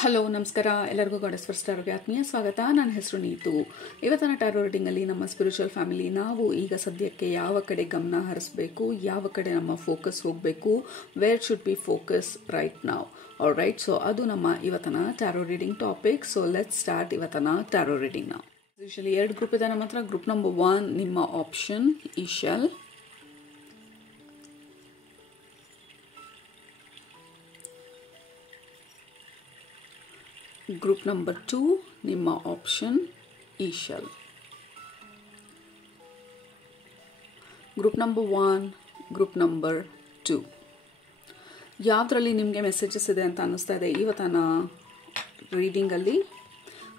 Hello ನಮಸ್ಕಾರ ಎಲ್ಲರಿಗೂ goddess fur ಸ್ಟಾರ್ಗೆ ಆತ್ಮೀಯ ಸ್ವಾಗತ. ನನ್ನ ಹೆಸರು ನೀತು. ಇವತ್ತಿನ ಟ್ಯಾರೋ ರೀಡಿಂಗಲ್ಲಿ ನಮ್ಮ ಸ್ಪಿರಿಚುವಲ್ ಫ್ಯಾಮಿಲಿ ನಾವು ಈಗ ಸದ್ಯಕ್ಕೆ ಯಾವ ಕಡೆ ಗಮನ ಹರಿಸಬೇಕು, ಯಾವ ಕಡೆ ನಮ್ಮ ಫೋಕಸ್ ಹೋಗಬೇಕು, wear should be focus right ನಾವ್. ಆಲ್ ರೈಟ್, ಸೊ ಅದು ನಮ್ಮ ಇವತ್ತಿನ tarot reading topic. So let's start ಇವತ್ತಿನ ಟ್ಯಾರೋ ರೀಡಿಂಗ್. ನಾವು ಯೂಶಲಿ 2 ಗ್ರೂಪ್ ಇದೆ ನಮ್ಮ ಹತ್ರ. ಗ್ರೂಪ್ ನಂಬರ್ 1 ನಿಮ್ಮ ಆಪ್ಷನ್ ಈಶಲ್, ಗ್ರೂಪ್ ನಂಬರ್ 2 ನಿಮ್ಮ ಆಪ್ಷನ್ ಈಶಲ್, ಗ್ರೂಪ್ ನಂಬರ್ 1 ಗ್ರೂಪ್ ನಂಬರ್ 2. ಯಾವುದರಲ್ಲಿ ನಿಮಗೆ ಮೆಸೇಜಸ್ ಇದೆ ಅಂತ ಅನ್ನಿಸ್ತಾ ಇದೆ ಇವತ್ತಿನ ರೀಡಿಂಗಲ್ಲಿ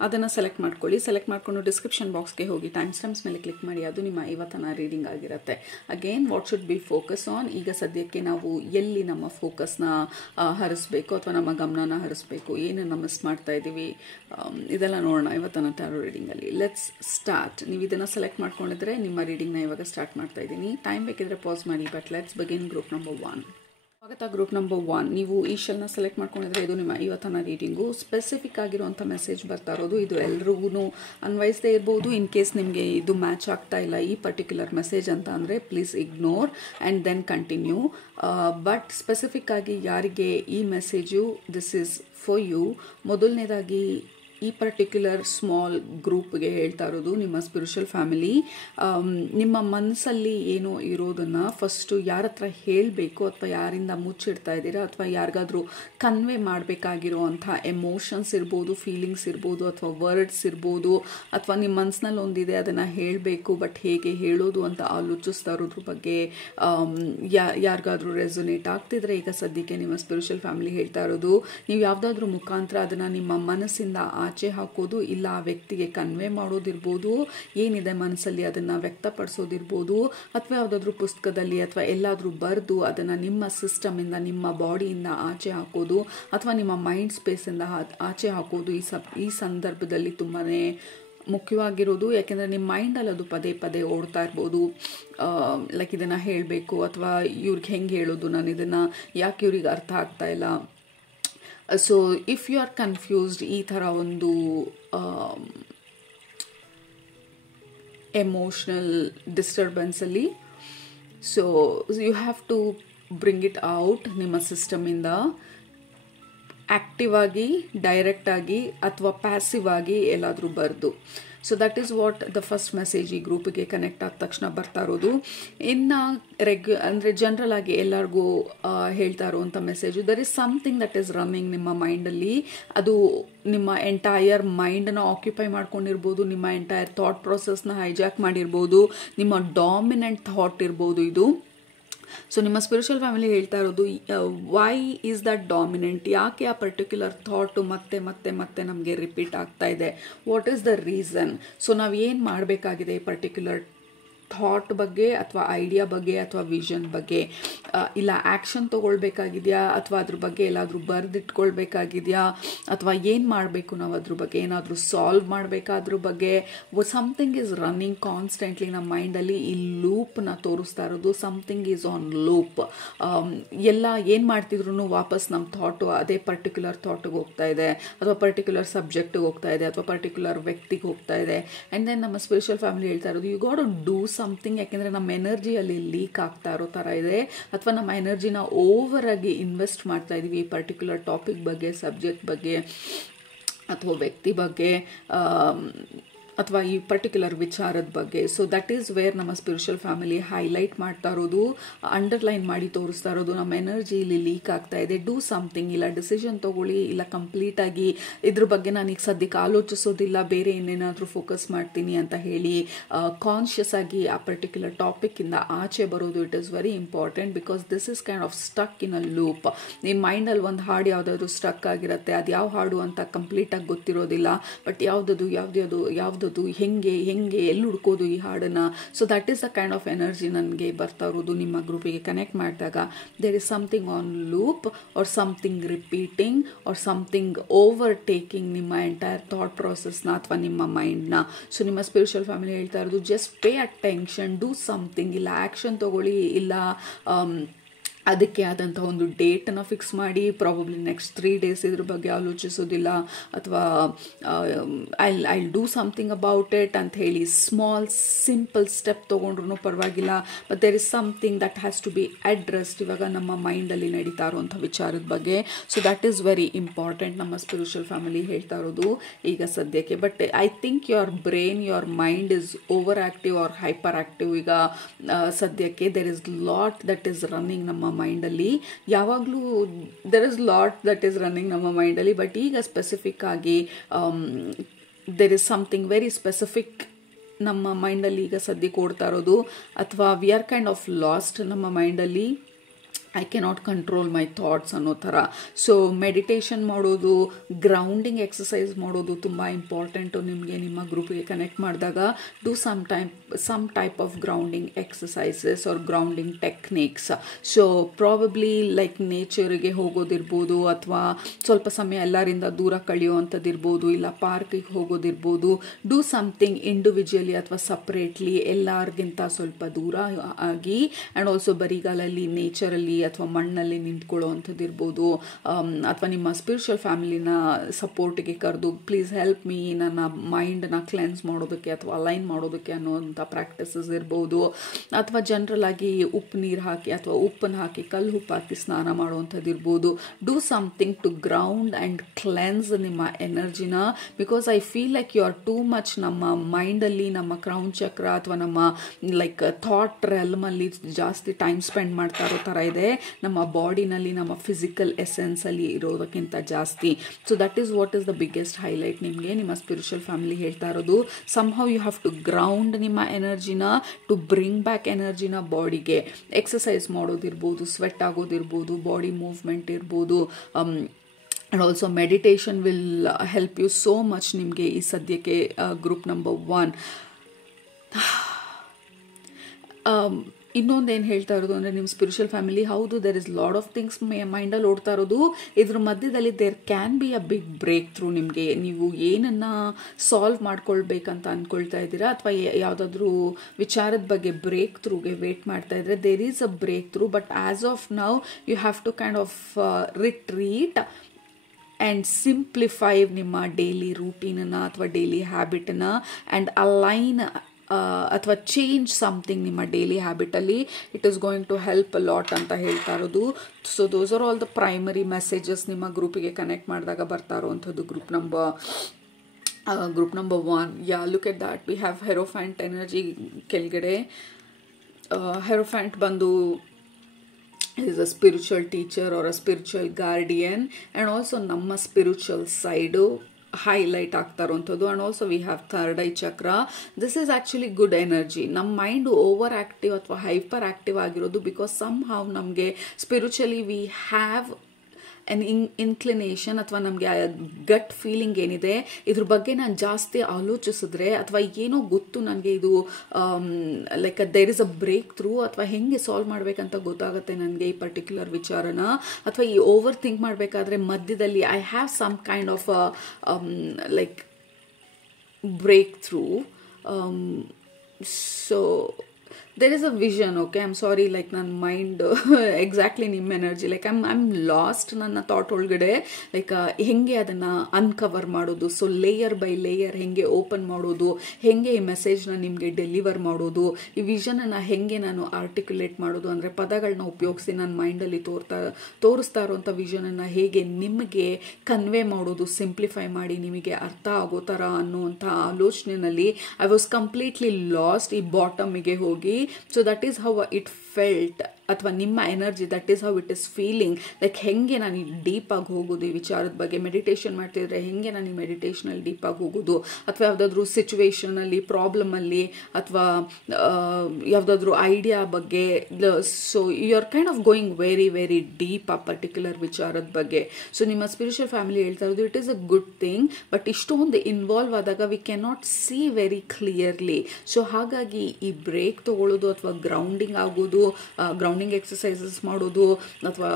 ಅದನ್ನು ಸೆಲೆಕ್ಟ್ ಮಾಡ್ಕೊಳ್ಳಿ. ಸೆಲೆಕ್ಟ್ ಮಾಡಿಕೊಂಡು ಡಿಸ್ಕ್ರಿಪ್ಷನ್ ಬಾಕ್ಸ್ಗೆ ಹೋಗಿ ಟೈಮ್ ಸ್ಟಾಂಪ್ಸ್ ಮೇಲೆ ಕ್ಲಿಕ್ ಮಾಡಿ. ಅದು ನಿಮ್ಮ ಇವತ್ತಿನ ರೀಡಿಂಗ್ ಆಗಿರುತ್ತೆ. Again what should be focus on. ಈಗ ಸದ್ಯಕ್ಕೆ ನಾವು ಎಲ್ಲಿ ನಮ್ಮ ಫೋಕಸ್ನ ಹರಿಸ್ಬೇಕು ಅಥವಾ ನಮ್ಮ ಗಮನನ ಹರಿಸ್ಬೇಕು, ಏನನ್ನು ಮಿಸ್ ಮಾಡ್ತಾ ಇದ್ದೀವಿ, ಇದೆಲ್ಲ ನೋಡೋಣ ಇವತ್ತಿನ ಟ್ಯಾರೋ ರೀಡಿಂಗಲ್ಲಿ. Let's start. ನೀವು ಇದನ್ನು ಸೆಲೆಕ್ಟ್ ಮಾಡ್ಕೊಂಡಿದ್ರೆ ನಿಮ್ಮ ರೀಡಿಂಗ್ನ ಇವಾಗ ಸ್ಟಾರ್ಟ್ ಮಾಡ್ತಾ ಇದ್ದೀನಿ. ಟೈಮ್ ಬೇಕಿದ್ರೆ ಪಾಸ್ ಮಾಡಿ. But let's begin group number 1. ಸ್ವಾಗತ. ಗ್ರೂಪ್ ನಂಬರ್ 1 ನೀವು ಈಶಲ್ನ ಸೆಲೆಕ್ಟ್ ಮಾಡ್ಕೊಂಡಿದ್ರೆ ಇದು ನಿಮ್ಮ ಇವತ್ತಿನ ರೀಡಿಂಗು. ಸ್ಪೆಸಿಫಿಕ್ ಆಗಿರುವಂಥ ಮೆಸೇಜ್ ಬರ್ತಾ ಇರೋದು ಇದು ಎಲ್ರಿಗೂ ಅನ್ವಯಿಸದೇ ಇರ್ಬೋದು. ಇನ್ ಕೇಸ್ ನಿಮಗೆ ಇದು ಮ್ಯಾಚ್ ಆಗ್ತಾ ಇಲ್ಲ ಈ ಪರ್ಟಿಕ್ಯುಲರ್ ಮೆಸೇಜ್ ಅಂತ ಅಂದರೆ please ignore and then continue. But specific ಆಗಿ ಯಾರಿಗೆ ಈ message this is for you. ಮೊದಲನೇದಾಗಿ ಈ ಪರ್ಟಿಕ್ಯುಲರ್ ಸ್ಮಾಲ್ ಗ್ರೂಪ್ಗೆ ಹೇಳ್ತಾ ಇರೋದು ನಿಮ್ಮ ಸ್ಪಿರಿಚುವಲ್ ಫ್ಯಾಮಿಲಿ. ನಿಮ್ಮ ಮನಸ್ಸಲ್ಲಿ ಏನೋ ಇರೋದನ್ನು ಫಸ್ಟು ಯಾರ ಹತ್ರ ಹೇಳಬೇಕು ಅಥವಾ ಯಾರಿಂದ ಮುಚ್ಚಿಡ್ತಾ ಇದ್ದೀರಾ ಅಥವಾ ಯಾರಿಗಾದ್ರೂ ಕನ್ವೆ ಮಾಡಬೇಕಾಗಿರುವಂಥ ಎಮೋಷನ್ಸ್ ಇರ್ಬೋದು, ಫೀಲಿಂಗ್ಸ್ ಇರ್ಬೋದು, ಅಥವಾ ವರ್ಡ್ಸ್ ಇರ್ಬೋದು, ಅಥವಾ ನಿಮ್ಮ ಮನಸ್ಸಿನಲ್ಲಿ ಒಂದಿದೆ ಅದನ್ನು ಹೇಳಬೇಕು ಬಟ್ ಹೇಗೆ ಹೇಳೋದು ಅಂತ ಆಲೋಚಿಸ್ತಾ ಇರೋದ್ರ ಬಗ್ಗೆ ಯಾರಿಗಾದ್ರೂ ರೆಸೊನೇಟ್ ಆಗ್ತಿದ್ರೆ ಈಗ ಸದ್ಯಕ್ಕೆ ನಿಮ್ಮ ಸ್ಪಿರಿಚುವಲ್ ಫ್ಯಾಮಿಲಿ ಹೇಳ್ತಾ ಇರೋದು ನೀವು ಯಾವುದಾದ್ರೂ ಮುಖಾಂತರ ಅದನ್ನು ನಿಮ್ಮ ಮನಸ್ಸಿಂದ ಆಚೆ ಹಾಕೋದು, ಇಲ್ಲ ಆ ವ್ಯಕ್ತಿಗೆ ಕನ್ವೆ ಮಾಡೋದಿರ್ಬೋದು, ಏನಿದೆ ಮನಸ್ಸಲ್ಲಿ ಅದನ್ನು ವ್ಯಕ್ತಪಡಿಸೋದಿರ್ಬೋದು, ಅಥವಾ ಯಾವುದಾದ್ರೂ ಪುಸ್ತಕದಲ್ಲಿ ಅಥವಾ ಎಲ್ಲಾದರೂ ಬರೆದು ಅದನ್ನು ನಿಮ್ಮ ಸಿಸ್ಟಮಿಂದ ನಿಮ್ಮ ಬಾಡಿಯಿಂದ ಆಚೆ ಹಾಕೋದು ಅಥವಾ ನಿಮ್ಮ ಮೈಂಡ್ ಸ್ಪೇಸಿಂದ ಆಚೆ ಹಾಕೋದು ಈ ಸಂದರ್ಭದಲ್ಲಿ ತುಂಬಾ ಮುಖ್ಯವಾಗಿರೋದು. ಯಾಕೆಂದರೆ ನಿಮ್ಮ ಮೈಂಡಲ್ಲಿ ಅದು ಪದೇ ಪದೇ ಓಡ್ತಾ ಇರ್ಬೋದು. ಲೈಕ್ ಇದನ್ನು ಹೇಳಬೇಕು ಅಥವಾ ಇವ್ರಿಗೆ ಹೆಂಗೆ ಹೇಳೋದು, ನಾನು ಇದನ್ನು ಯಾಕೆ ಇವ್ರಿಗೆ ಅರ್ಥ ಆಗ್ತಾ ಇಲ್ಲ. So if you are confused ಈ ಥರ ಒಂದು ಎಮೋಷ್ನಲ್ ಡಿಸ್ಟರ್ಬೆನ್ಸಲ್ಲಿ, so you have to bring it out ನಿಮ್ಮ ಸಿಸ್ಟಮಿಂದ. ಆ್ಯಕ್ಟಿವ್ ಆಗಿ, ಡೈರೆಕ್ಟ್ ಆಗಿ ಅಥವಾ ಪ್ಯಾಸಿವ್ ಆಗಿ ಎಲ್ಲಾದರೂ ಬರೆದು. So that is what the first message ಈ ಗ್ರೂಪಿಗೆ ಕನೆಕ್ಟ್ ಆದ ತಕ್ಷಣ ಬರ್ತಾ ಇರೋದು. ಇನ್ನು ಅಂದರೆ ಜನರಲ್ ಆಗಿ ಎಲ್ಲರಿಗೂ ಹೇಳ್ತಾ ಇರುವಂಥ message, there is something that is running ನಿಮ್ಮ ಮೈಂಡಲ್ಲಿ. ಅದು ನಿಮ್ಮ ಎಂಟೈರ್ ಮೈಂಡನ್ನು ಆಕ್ಯುಪೈ ಮಾಡ್ಕೊಂಡಿರ್ಬೋದು, ನಿಮ್ಮ ಎಂಟೈರ್ ಥಾಟ್ ಪ್ರೊಸೆಸ್ನ ಹೈಜಾಕ್ ಮಾಡಿರ್ಬೋದು, ನಿಮ್ಮ ಡಾಮಿನೆಂಟ್ ಥಾಟ್ ಇರ್ಬೋದು ಇದು. ಸೊ ನಿಮ್ಮ ಸ್ಪಿರಿಚುವಲ್ ಫ್ಯಾಮಿಲಿ ಹೇಳ್ತಾ ಇರೋದು ವೈ ಈಸ್ ದಟ್ ಡಾಮಿನೆಂಟ್, ಯಾಕೆ ಆ ಪರ್ಟಿಕ್ಯುಲರ್ ಥಾಟು ಮತ್ತೆ ಮತ್ತೆ ಮತ್ತೆ ನಮಗೆ ರಿಪೀಟ್ ಆಗ್ತಾ ಇದೆ, what is the reason. So ನಾವು ಏನು ಮಾಡಬೇಕಾಗಿದೆ ಈ ಪರ್ಟಿಕ್ಯುಲರ್ ಥಾಟ್ ಬಗ್ಗೆ ಅಥವಾ ಐಡಿಯಾ ಬಗ್ಗೆ ಅಥವಾ ವಿಷನ್ ಬಗ್ಗೆ, ಇಲ್ಲ ಆ್ಯಕ್ಷನ್ ತೊಗೊಳ್ಬೇಕಾಗಿದೆಯಾ ಅಥವಾ ಅದ್ರ ಬಗ್ಗೆ ಎಲ್ಲಾದರೂ ಬರೆದಿಟ್ಕೊಳ್ಬೇಕಾಗಿದೆಯಾ ಅಥವಾ ಏನು ಮಾಡಬೇಕು ನಾವು ಅದ್ರ ಬಗ್ಗೆ, ಏನಾದರೂ ಸಾಲ್ವ್ ಮಾಡಬೇಕಾದ್ರ ಬಗ್ಗೆ. ಸಮಥಿಂಗ್ ಈಸ್ ರನ್ನಿಂಗ್ ಕಾನ್ಸ್ಟೆಂಟ್ಲಿ ನಮ್ಮ ಮೈಂಡಲ್ಲಿ. ಈ ಲೂಪ್ನ ತೋರಿಸ್ತಾ ಇರೋದು ಸಮಥಿಂಗ್ ಈಸ್ ಆನ್ ಲೂಪ್. ಎಲ್ಲ ಏನು ಮಾಡ್ತಿದ್ರು ವಾಪಸ್ ನಮ್ಮ ಥಾಟು ಅದೇ ಪರ್ಟಿಕ್ಯುಲರ್ ಥಾಟಿಗೆ ಹೋಗ್ತಾ ಇದೆ ಅಥವಾ ಪರ್ಟಿಕ್ಯುಲರ್ ಸಬ್ಜೆಕ್ಟಿಗೆ ಹೋಗ್ತಾ ಇದೆ ಅಥವಾ ಪರ್ಟಿಕ್ಯುಲರ್ ವ್ಯಕ್ತಿಗೆ ಹೋಗ್ತಾ ಇದೆ. ಆ್ಯಂಡ್ ದೆನ್ ನಮ್ಮ ಸ್ಪಿರಿಚುವಲ್ ಫ್ಯಾಮಿಲಿ ಹೇಳ್ತಾ ಇರೋದು you got to do something. ಯಾಕೆಂದರೆ ನಮ್ಮ ಎನರ್ಜಿಯಲ್ಲಿ ಲೀಕ್ ಆಗ್ತಾ ಇರೋ ಥರ ಇದೆ ಅಥವಾ ನಮ್ಮ ಎನರ್ಜಿನ ಓವರ್ ಆಗಿ ಇನ್ವೆಸ್ಟ್ ಮಾಡ್ತಾ ಇದ್ದೀವಿ ಈ ಪರ್ಟಿಕ್ಯುಲರ್ ಟಾಪಿಕ್ ಬಗ್ಗೆ, ಸಬ್ಜೆಕ್ಟ್ ಬಗ್ಗೆ ಅಥವಾ ವ್ಯಕ್ತಿ ಬಗ್ಗೆ ಅಥವಾ ಈ ಪರ್ಟಿಕ್ಯುಲರ್ ವಿಚಾರದ ಬಗ್ಗೆ. ಸೊ ದಟ್ ಈಸ್ ವೇರ್ ನಮ್ಮ ಸ್ಪಿರಿಚುವಲ್ ಫ್ಯಾಮಿಲಿ ಹೈಲೈಟ್ ಮಾಡ್ತಾ ಇರೋದು, ಅಂಡರ್ಲೈನ್ ಮಾಡಿ ತೋರಿಸ್ತಾ ಇರೋದು ನಮ್ಮ ಎನರ್ಜಿ ಇಲ್ಲಿ ಲೀಕ್ ಆಗ್ತಾ ಇದೆ. ಡೂ ಸಮಥಿಂಗ್, ಇಲ್ಲ ಡಿಸಿಷನ್ ತೊಗೊಳ್ಳಿ, ಇಲ್ಲ ಕಂಪ್ಲೀಟಾಗಿ ಇದ್ರ ಬಗ್ಗೆ ನಾನು ಈಗ ಸದ್ಯಕ್ಕೆ ಆಲೋಚಿಸೋದಿಲ್ಲ, ಬೇರೆ ಏನೇನಾದರೂ ಫೋಕಸ್ ಮಾಡ್ತೀನಿ ಅಂತ ಹೇಳಿ ಕಾನ್ಷಿಯಸ್ ಆಗಿ ಆ ಪರ್ಟಿಕ್ಯುಲರ್ ಟಾಪಿಕ್ಕಿಂದ ಆಚೆ ಬರೋದು it is very important. Because this is kind of stuck in a loop. ನಿಮ್ಮ ಮೈಂಡಲ್ಲಿ ಒಂದು ಹಾಡು ಯಾವುದಾದ್ರು ಸ್ಟಕ್ ಆಗಿರುತ್ತೆ, ಅದು ಯಾವ ಹಾಡು ಅಂತ ಕಂಪ್ಲೀಟಾಗಿ ಗೊತ್ತಿರೋದಿಲ್ಲ. ಬಟ್ ಯಾವುದು ಹೆಂಗೆ ಎಲ್ಲಿ ಹುಡ್ಕೋದು ಈ ಹಾಡನ್ನು. So that is the kind of energy ನನಗೆ ಬರ್ತಾ ಇರೋದು ನಿಮ್ಮ ಗ್ರೂಪಿಗೆ ಕನೆಕ್ಟ್ ಮಾಡಿದಾಗ. There is something on loop or something repeating or something overtaking ನಿಮ್ಮ ಎಂಟೈರ್ ಥಾಟ್ ಪ್ರಾಸೆಸ್ನ ಅಥವಾ ನಿಮ್ಮ ಮೈಂಡ್ನ. ಸೊ ನಿಮ್ಮ ಸ್ಪಿರಿಚುವಲ್ ಫ್ಯಾಮಿಲಿ ಹೇಳ್ತಾ ಇರೋದು just pay attention, do something. ಇಲ್ಲ ಆ್ಯಕ್ಷನ್ ತೊಗೊಳ್ಳಿ, ಇಲ್ಲ ಅದಕ್ಕೆ ಆದಂಥ ಒಂದು ಡೇಟನ್ನು ಫಿಕ್ಸ್ ಮಾಡಿ, ಪ್ರಾಬಬ್ಲಿ ನೆಕ್ಸ್ಟ್ 3 days ಇದ್ರ ಬಗ್ಗೆ ಆಲೋಚಿಸೋದಿಲ್ಲ, ಅಥವಾ I do something about it ಅಂತ ಹೇಳಿ ಸ್ಮಾಲ್ ಸಿಂಪಲ್ ಸ್ಟೆಪ್ ತೊಗೊಂಡ್ರೂ ಪರವಾಗಿಲ್ಲ. But there is something that has to be addressed ಇವಾಗ ನಮ್ಮ ಮೈಂಡಲ್ಲಿ ನಡೀತಾ ಇರುವಂಥ ವಿಚಾರದ ಬಗ್ಗೆ. So that is very important, ನಮ್ಮ ಸ್ಪಿರಿಚುವಲ್ ಫ್ಯಾಮಿಲಿ ಹೇಳ್ತಾ ಇರೋದು ಈಗ ಸದ್ಯಕ್ಕೆ. But I think your brain, your mind is overactive or hyperactive ಈಗ ಸದ್ಯಕ್ಕೆ. There is lot that is running ನಮ್ಮ ಮೈಂಡಲ್ಲಿ. ಯಾವಾಗಲೂ there is lot that is running ನಮ್ಮ ಮೈಂಡಲ್ಲಿ, ಬಟ್ ಈಗ ಸ್ಪೆಸಿಫಿಕ್ ಆಗಿ there is something very specific ನಮ್ಮ ಮೈಂಡಲ್ಲಿ ಈಗ ಸದ್ಯಕ್ಕೆ ಓಡ್ತಾ ಇರೋದು, ಅಥವಾ we are kind of lost ನಮ್ಮ ಮೈಂಡಲ್ಲಿ. I cannot control my thoughts ಅನ್ನೋ ಥರ. ಸೊ ಮೆಡಿಟೇಷನ್ ಮಾಡೋದು, ಗ್ರೌಂಡಿಂಗ್ ಎಕ್ಸಸೈಸ್ ಮಾಡೋದು ತುಂಬ ಇಂಪಾರ್ಟೆಂಟು. ನಿಮಗೆ ನಿಮ್ಮ ಗ್ರೂಪಿಗೆ ಕನೆಕ್ಟ್ ಮಾಡಿದಾಗ do some type of grounding exercises or grounding techniques. So probably like ನೇಚರಿಗೆ ಹೋಗೋದಿರ್ಬೋದು, ಅಥವಾ ಸ್ವಲ್ಪ ಸಮಯ ಎಲ್ಲರಿಂದ ದೂರ ಕಳೆಯುವಂಥದ್ದಿರ್ಬೋದು, ಇಲ್ಲ ಪಾರ್ಕಿಗೆ ಹೋಗೋದಿರ್ಬೋದು. ಡೂ ಸಮಥಿಂಗ್ ಇಂಡಿವಿಜುವಲಿ ಅಥವಾ ಸಪ್ರೇಟ್ಲಿ, ಎಲ್ಲರಿಗಿಂತ ಸ್ವಲ್ಪ ದೂರ ಆಗಿ. ಆ್ಯಂಡ್ ಆಲ್ಸೋ ಬರಿಗಾಲಲ್ಲಿ ನೇಚರಲ್ಲಿ ಅಥವಾ ಮಣ್ಣಲ್ಲಿ ನಿಂತ್ಕೊಳ್ಳೋವಂಥದ್ದು ಇರ್ಬೋದು, ಅಥವಾ ನಿಮ್ಮ ಸ್ಪಿರಿಚುವಲ್ ಫ್ಯಾಮಿಲಿನ ಸಪೋರ್ಟಿಗೆ ಕರೆದು ಪ್ಲೀಸ್ ಹೆಲ್ಪ್ ಮೀ, ನನ್ನ ಮೈಂಡನ್ನ ಕ್ಲೆನ್ಸ್ ಮಾಡೋದಕ್ಕೆ ಅಥವಾ ಅಲೈನ್ ಮಾಡೋದಕ್ಕೆ ಅನ್ನೋವಂಥ ಪ್ರಾಕ್ಟೀಸಸ್ ಇರ್ಬೋದು. ಅಥವಾ ಜನರಲ್ ಆಗಿ ಉಪ್ಪು ನೀರು ಹಾಕಿ ಅಥವಾ ಉಪ್ಪನ್ನು ಹಾಕಿ ಕಲ್ಲು ಉಪ್ಪು ಹಾಕಿ ಸ್ನಾನ ಮಾಡುವಂಥದ್ದು ಇರ್ಬೋದು. Do something to ground and cleanse ನಿಮ್ಮ ಎನರ್ಜಿನ. Because I feel like you are too much ನಮ್ಮ ಮೈಂಡಲ್ಲಿ, ನಮ್ಮ ಕ್ರೌನ್ ಚಕ್ರ ಅಥವಾ ನಮ್ಮ ಲೈಕ್ ಥಾಟ್ ರೆಲ್ಮಲ್ಲಿ ಜಾಸ್ತಿ ಟೈಮ್ ಸ್ಪೆಂಡ್ ಮಾಡ್ತಾ ಇರೋ ಥರ ಇದೆ ನಮ್ಮ ಬಾಡಿನಲ್ಲಿ, ನಮ್ಮ ಫಿಸಿಕಲ್ ಎಸೆನ್ಸಲ್ಲಿ ಇರೋದಕ್ಕಿಂತ ಜಾಸ್ತಿ. So that is what is the biggest highlight ನಿಮಗೆ ನಿಮ್ಮ ಸ್ಪಿರಿಚುವಲ್ ಫ್ಯಾಮಿಲಿ ಹೇಳ್ತಾ ಇರೋದು. Somehow you have to ground ನಿಮ್ಮ ಎನರ್ಜಿನ ಟು ಬ್ರಿಂಗ್ ಬ್ಯಾಕ್ ಎನರ್ಜಿನ ಬಾಡಿಗೆ. ಎಕ್ಸಸೈಸ್ ಮಾಡೋದಿರ್ಬೋದು, ಸ್ವೆಟ್ ಆಗೋದಿರ್ಬೋದು, ಬಾಡಿ ಮೂವ್ಮೆಂಟ್ ಇರ್ಬೋದು. And also meditation will help you so much. ನಿಮಗೆ ಈ ಸದ್ಯಕ್ಕೆ ಗ್ರೂಪ್ ನಂಬರ್ 1 ಇನ್ನೊಂದೇನು ಹೇಳ್ತಾ ಇರೋದು ಅಂದರೆ, ನಿಮ್ಮ ಸ್ಪಿರಿಚುವಲ್ ಫ್ಯಾಮಿಲಿ ಹೌದು there is lot of things ಮೈಂಡಲ್ಲಿ ಓಡ್ತಾ ಇರೋದು. ಇದ್ರ ಮಧ್ಯದಲ್ಲಿ there can be a big breakthrough. ನಿಮಗೆ ನೀವು ಏನನ್ನು ಸಾಲ್ವ್ ಮಾಡ್ಕೊಳ್ಬೇಕಂತ ಅಂದ್ಕೊಳ್ತಾ ಇದ್ದೀರಾ, ಅಥವಾ ಯಾವುದಾದ್ರೂ ವಿಚಾರದ ಬಗ್ಗೆ ಬ್ರೇಕ್ ಥ್ರೂಗೆ ವೇಟ್ ಮಾಡ್ತಾ ಇದ್ರೆ, there is a breakthrough. But as of now you have to kind of retreat and simplify ನಿಮ್ಮ ಡೈಲಿ ರೂಟೀನನ್ನು ಅಥವಾ ಡೈಲಿ ಹ್ಯಾಬಿಟನ್ನು, ಆ್ಯಂಡ್ ಅಲೈನ್ ಅಥವಾ ಚೇಂಜ್ ಸಮಥಿಂಗ್ ನಿಮ್ಮ ಡೈಲಿ ಹ್ಯಾಬಿಟಲ್ಲಿ. It is going to help a lot ಅಂತ ಹೇಳ್ತಾ ಇರೋದು. So those are all the primary messages ನಿಮ್ಮ ಗ್ರೂಪಿಗೆ ಕನೆಕ್ಟ್ ಮಾಡಿದಾಗ ಬರ್ತಾ ಇರೋವಂಥದ್ದು. Group number 1, ya look at that. We have hierophant energy ಕೆಳಗಡೆ. ಹೆರೋಫ್ಯಾಂಟ್ ಬಂದು is a spiritual teacher or a spiritual guardian, and also ನಮ್ಮ spiritual side highlight ಆಗ್ತಾ ಇರುವಂಥದ್ದು. And also we have third eye chakra. This is actually good energy. ನಮ್ಮ mind over active ಅಥವಾ hyper active ಆಗಿರೋದು because somehow ನಮಗೆ spiritually we have an inclination, ಅಥವಾ ನಮಗೆ gut feeling ಏನಿದೆ ಇದ್ರ ಬಗ್ಗೆ ನಾನು ಜಾಸ್ತಿ ಆಲೋಚಿಸಿದ್ರೆ, ಅಥವಾ ಏನೋ ಗೊತ್ತು ನನಗೆ ಇದು like there is a breakthrough, ಅಥವಾ ಹೆಂಗೆ ಸಾಲ್ವ್ ಮಾಡಬೇಕಂತ ಗೊತ್ತಾಗುತ್ತೆ ನನಗೆ ಈ ಪರ್ಟಿಕ್ಯುಲರ್ ವಿಚಾರನ, ಅಥವಾ ಈ ಓವರ್ ಥಿಂಕ್ ಮಾಡಬೇಕಾದ್ರೆ ಮಧ್ಯದಲ್ಲಿ I have some kind of like breakthrough. So there is a vision, okay, I'm sorry, like ನನ್ನ ಮೈಂಡ್ ಎಕ್ಸಾಕ್ಟ್ಲಿ ನಿಮ್ಮ ಎನರ್ಜಿ ಲೈಕ್ ಐಮ್ ಲಾಸ್ಟ್ ನನ್ನ ಥಾಟ್ ಒಳಗಡೆ. ಲೈಕ್ ಹೆಂಗೆ ಅದನ್ನು ಅನ್ಕವರ್ ಮಾಡೋದು, ಸೊ ಲೇಯರ್ ಬೈ ಲೇಯರ್ ಹೆಂಗೆ ಓಪನ್ ಮಾಡೋದು, ಹೆಂಗೆ ಈ ಮೆಸೇಜ್ನ ನಿಮಗೆ ಡೆಲಿವರ್ ಮಾಡೋದು, ಈ ವಿಷನನ್ನು ಹೆಂಗೆ ನಾನು ಆರ್ಟಿಕ್ಯುಲೇಟ್ ಮಾಡೋದು, ಅಂದರೆ ಪದಗಳನ್ನ ಉಪಯೋಗಿಸಿ ನನ್ನ ಮೈಂಡಲ್ಲಿ ತೋರಿಸ್ತಾ ಇರೋಂಥ ವಿಷನನ್ನು ಹೇಗೆ ನಿಮಗೆ ಕನ್ವೆ ಮಾಡೋದು, ಸಿಂಪ್ಲಿಫೈ ಮಾಡಿ ನಿಮಗೆ ಅರ್ಥ ಆಗೋ ಥರ ಅನ್ನುವಂಥ ಆಲೋಚನೆಯಲ್ಲಿ ಐ ವಾಸ್ ಕಂಪ್ಲೀಟ್ಲಿ ಲಾಸ್ಟ್ ಈ ಬಾಟಮಿಗೆ ಹೋಗಿ. So that is how it felt, ಅಥವಾ ನಿಮ್ಮ energy that is how it is feeling. Like ಹೆಂಗೆ ನಾನು ಈ ಡೀಪಾಗಿ ಹೋಗೋದು ಈ ವಿಚಾರದ ಬಗ್ಗೆ. ಮೆಡಿಟೇಷನ್ ಮಾಡ್ತಿದ್ರೆ ಹೆಂಗೆ ನಾನು ಈ ಮೆಡಿಟೇಷನಲ್ಲಿ ಡೀಪಾಗಿ ಹೋಗೋದು, ಅಥವಾ ಯಾವುದಾದ್ರೂ ಸಿಚುವೇಶನಲ್ಲಿ, ಪ್ರಾಬ್ಲಮಲ್ಲಿ, ಅಥವಾ ಯಾವುದಾದ್ರೂ ಐಡಿಯಾ ಬಗ್ಗೆ. So you are kind of going very very deep ಆ ಪರ್ಟಿಕ್ಯುಲರ್ ವಿಚಾರದ ಬಗ್ಗೆ. ಸೊ ನಿಮ್ಮ ಸ್ಪಿರಿಚುವಲ್ ಫ್ಯಾಮಿಲಿ ಹೇಳ್ತಾ ಇರೋದು it is a good thing, but ಇಷ್ಟೊಂದು ಇನ್ವಾಲ್ವ್ ಆದಾಗ we can not see very clearly. So ಹಾಗಾಗಿ ಈ ಬ್ರೇಕ್ ತಗೊಳ್ಳೋದು ಅಥವಾ ಗ್ರೌಂಡಿಂಗ್ ಆಗೋದು, ಗ್ರೌಂಡಿಂಗ್ ಗ್ರೌಂಡಿಂಗ್ ಎಕ್ಸಸೈಸಸ್ ಮಾಡೋದು ಅಥವಾ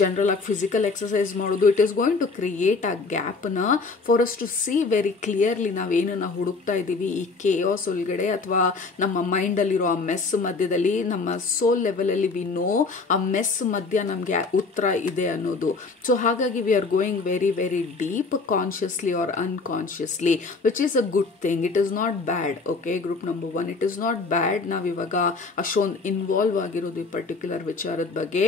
ಜನರಲ್ ಆಗಿ ಫಿಸಿಕಲ್ ಎಕ್ಸಸೈಸ್ ಮಾಡೋದು, it is going to create ಆ ಗ್ಯಾಪ್ನ for us to see very clearly ನಾವೇನನ್ನ ಹುಡುಕ್ತಾ ಇದ್ದೀವಿ ಈ ಕೇಯಾಸ್ ಒಳಗಡೆ ಅಥವಾ ನಮ್ಮ ಮೈಂಡಲ್ಲಿರೋ ಆ ಮೆಸ್ ಮಧ್ಯದಲ್ಲಿ. ನಮ್ಮ ಸೋಲ್ ಲೆವೆಲಲ್ಲಿ ವಿ ನೋ ಆ ಮೆಸ್ ಮಧ್ಯ ನಮಗೆ ಉತ್ತರ ಇದೆ ಅನ್ನೋದು. ಸೊ ಹಾಗಾಗಿ we are going very very deep consciously or unconsciously, which is a good thing. It is not bad. Okay, group number 1, it is not bad ನಾವಿವಾಗ ಅಷ್ಟೊಂದು ಇನ್ವಾಲ್ವ್ ಆಗಿರೋದು ಈ ಪರ್ಟಿಕ್ಯುಲರ್ ವಿಚಾರದ ಬಗ್ಗೆ.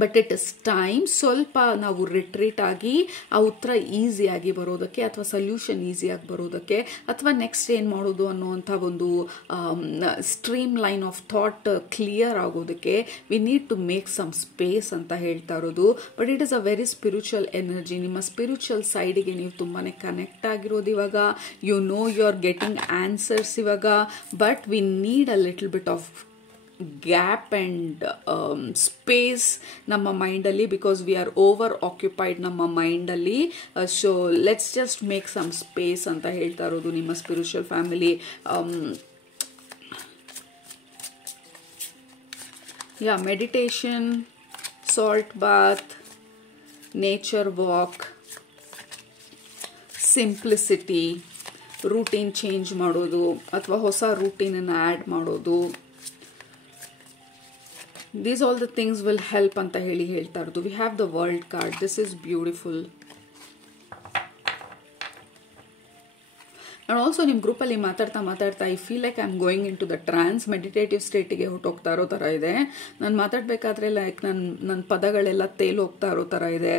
ಬಟ್ ಇಟ್ ಇಸ್ ಟೈಮ್ ಸ್ವಲ್ಪ ನಾವು retreat ಆಗಿ ಆ ಉತ್ತರ ಈಸಿಯಾಗಿ ಬರೋದಕ್ಕೆ ಅಥವಾ ಸೊಲ್ಯೂಷನ್ ಈಸಿಯಾಗಿ ಬರೋದಕ್ಕೆ ಅಥವಾ ನೆಕ್ಸ್ಟ್ ಏನು ಮಾಡೋದು ಅನ್ನುವಂಥ ಒಂದು stream line of thought clear ಆಗೋದಕ್ಕೆ we need to make some space ಅಂತ ಹೇಳ್ತಾ ಇರೋದು. But it is a very spiritual energy. ನಿಮ್ಮ ಸ್ಪಿರಿಚುವಲ್ ಸೈಡಿಗೆ ನೀವು ತುಂಬಾ ಕನೆಕ್ಟ್ ಆಗಿರೋದು ಇವಾಗ. You know you are getting answers ಇವಾಗ. But we need a little bit of gap and space ನಮ್ಮ ಮೈಂಡಲ್ಲಿ, because we are over occupied ನಮ್ಮ ಮೈಂಡಲ್ಲಿ. So let's just make some space ಅಂತ ಹೇಳ್ತಾ ಇರೋದು ನಿಮ್ಮ spiritual family. Meditation, salt bath, nature walk, simplicity, routine change ಮಾಡೋದು ಅಥವಾ ಹೊಸ ರೂಟೀನನ್ನು ಆ್ಯಡ್ ಮಾಡೋದು, these all the things will help ಅಂತ ಹೇಳ್ತಾ ಇರೋದು. We have the world card. This is beautiful. And also ನಿಮ್ಮ ಗ್ರೂಪಲ್ಲಿ ಮಾತಾಡ್ತಾ I feel like I am going into the trance meditative ಸ್ಟೇಟಿಗೆ ಹೊಟ್ಟೋಗ್ತಾ ಇರೋ ಥರ ಇದೆ. ನಾನು ಮಾತಾಡಬೇಕಾದ್ರೆ ಲೈಕ್ ನನ್ನ ಪದಗಳೆಲ್ಲ ತೇಲೋಗ್ತಾ ಇರೋ ಥರ ಇದೆ.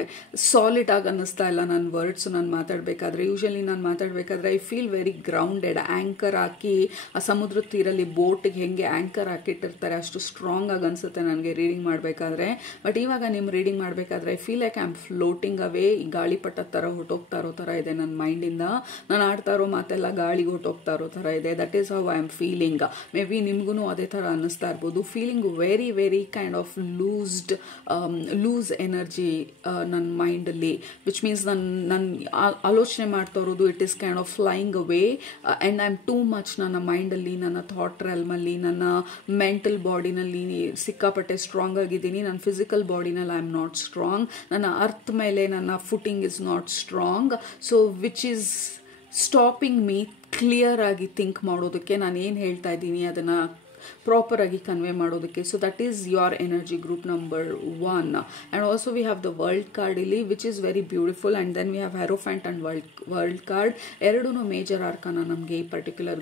ಸಾಲಿಡ್ ಆಗಿ ಅನ್ನಿಸ್ತಾ ಇಲ್ಲ ನನ್ನ ವರ್ಡ್ಸು ನಾನು ಮಾತಾಡಬೇಕಾದ್ರೆ. ಯೂಶಲಿ ನಾನು ಮಾತಾಡಬೇಕಾದ್ರೆ I feel very grounded. Anchor ಹಾಕಿ ಆ ಸಮುದ್ರದ ತೀರಲ್ಲಿ ಬೋಟಿಗೆ ಹೆಂಗೆ ಆ್ಯಂಕರ್ ಹಾಕಿಟ್ಟಿರ್ತಾರೆ ಅಷ್ಟು ಸ್ಟ್ರಾಂಗ್ ಆಗಿ ಅನಿಸುತ್ತೆ ನನಗೆ ರೀಡಿಂಗ್ ಮಾಡಬೇಕಾದ್ರೆ. ಬಟ್ ಇವಾಗ ನಿಮ್ಮ ರೀಡಿಂಗ್ ಮಾಡಬೇಕಾದ್ರೆ I feel like I am floating away. ಈ ಗಾಳಿಪಟದ ಥರ ಹೊಟ್ಟೋಗ್ತಾ ಇರೋ ಥರ ಇದೆ ನನ್ನ ಮೈಂಡಿಂದ. ನಾನು ಆಡ್ತಾ ಇರೋ ಮಾತೆಲ್ಲ ಗಾಳಿಗೆ ಹೊಟ್ಟೋಗ್ತಾ ಇರೋ ಥರ ಇದೆ. That is how I am feeling. Maybe ನಿಮ್ಗೂ ಅದೇ ಥರ ಅನ್ನಿಸ್ತಾ ಇರ್ಬೋದು. Feeling very very kind of loose energy ನನ್ನ ಮೈಂಡಲ್ಲಿ, ವಿಚ್ ಮೀನ್ಸ್ ನಾನು ಆಲೋಚನೆ ಮಾಡ್ತಾ ಇರೋದು it is kind of flying away and I am too much ನನ್ನ ಮೈಂಡಲ್ಲಿ, ನನ್ನ ಥಾಟ್ ರೆಲ್ಮಲ್ಲಿ, ನನ್ನ ಮೆಂಟಲ್ ಬಾಡಿನಲ್ಲಿ ಸಿಕ್ಕಾಪಟ್ಟೆ ಸ್ಟ್ರಾಂಗ್ ಆಗಿದ್ದೀನಿ. ನನ್ನ ಫಿಸಿಕಲ್ ಬಾಡಿನಲ್ಲಿ ಐ ಆಮ್ ನಾಟ್ ಸ್ಟ್ರಾಂಗ್. ನನ್ನ ಅರ್ತ್ ಮೇಲೆ ನನ್ನ footing is not strong. So which is stopping me clear ಆಗಿ ಥಿಂಕ್ ಮಾಡೋದಕ್ಕೆ, ನಾನು ಏನು ಹೇಳ್ತಾ ಇದ್ದೀನಿ ಅದನ್ನು ಪ್ರಾಪರ್ ಆಗಿ ಕನ್ವೆ ಮಾಡೋದಕ್ಕೆ. So that is your energy group number 1. And also we have the world card ಇಲ್ಲಿ, which is very beautiful. And then we have hierophant and world card. ಎರಡೂ ಮೇಜರ್ ಆರ್ಕನ ನಮಗೆ ಈ ಪರ್ಟಿಕ್ಯುಲರ್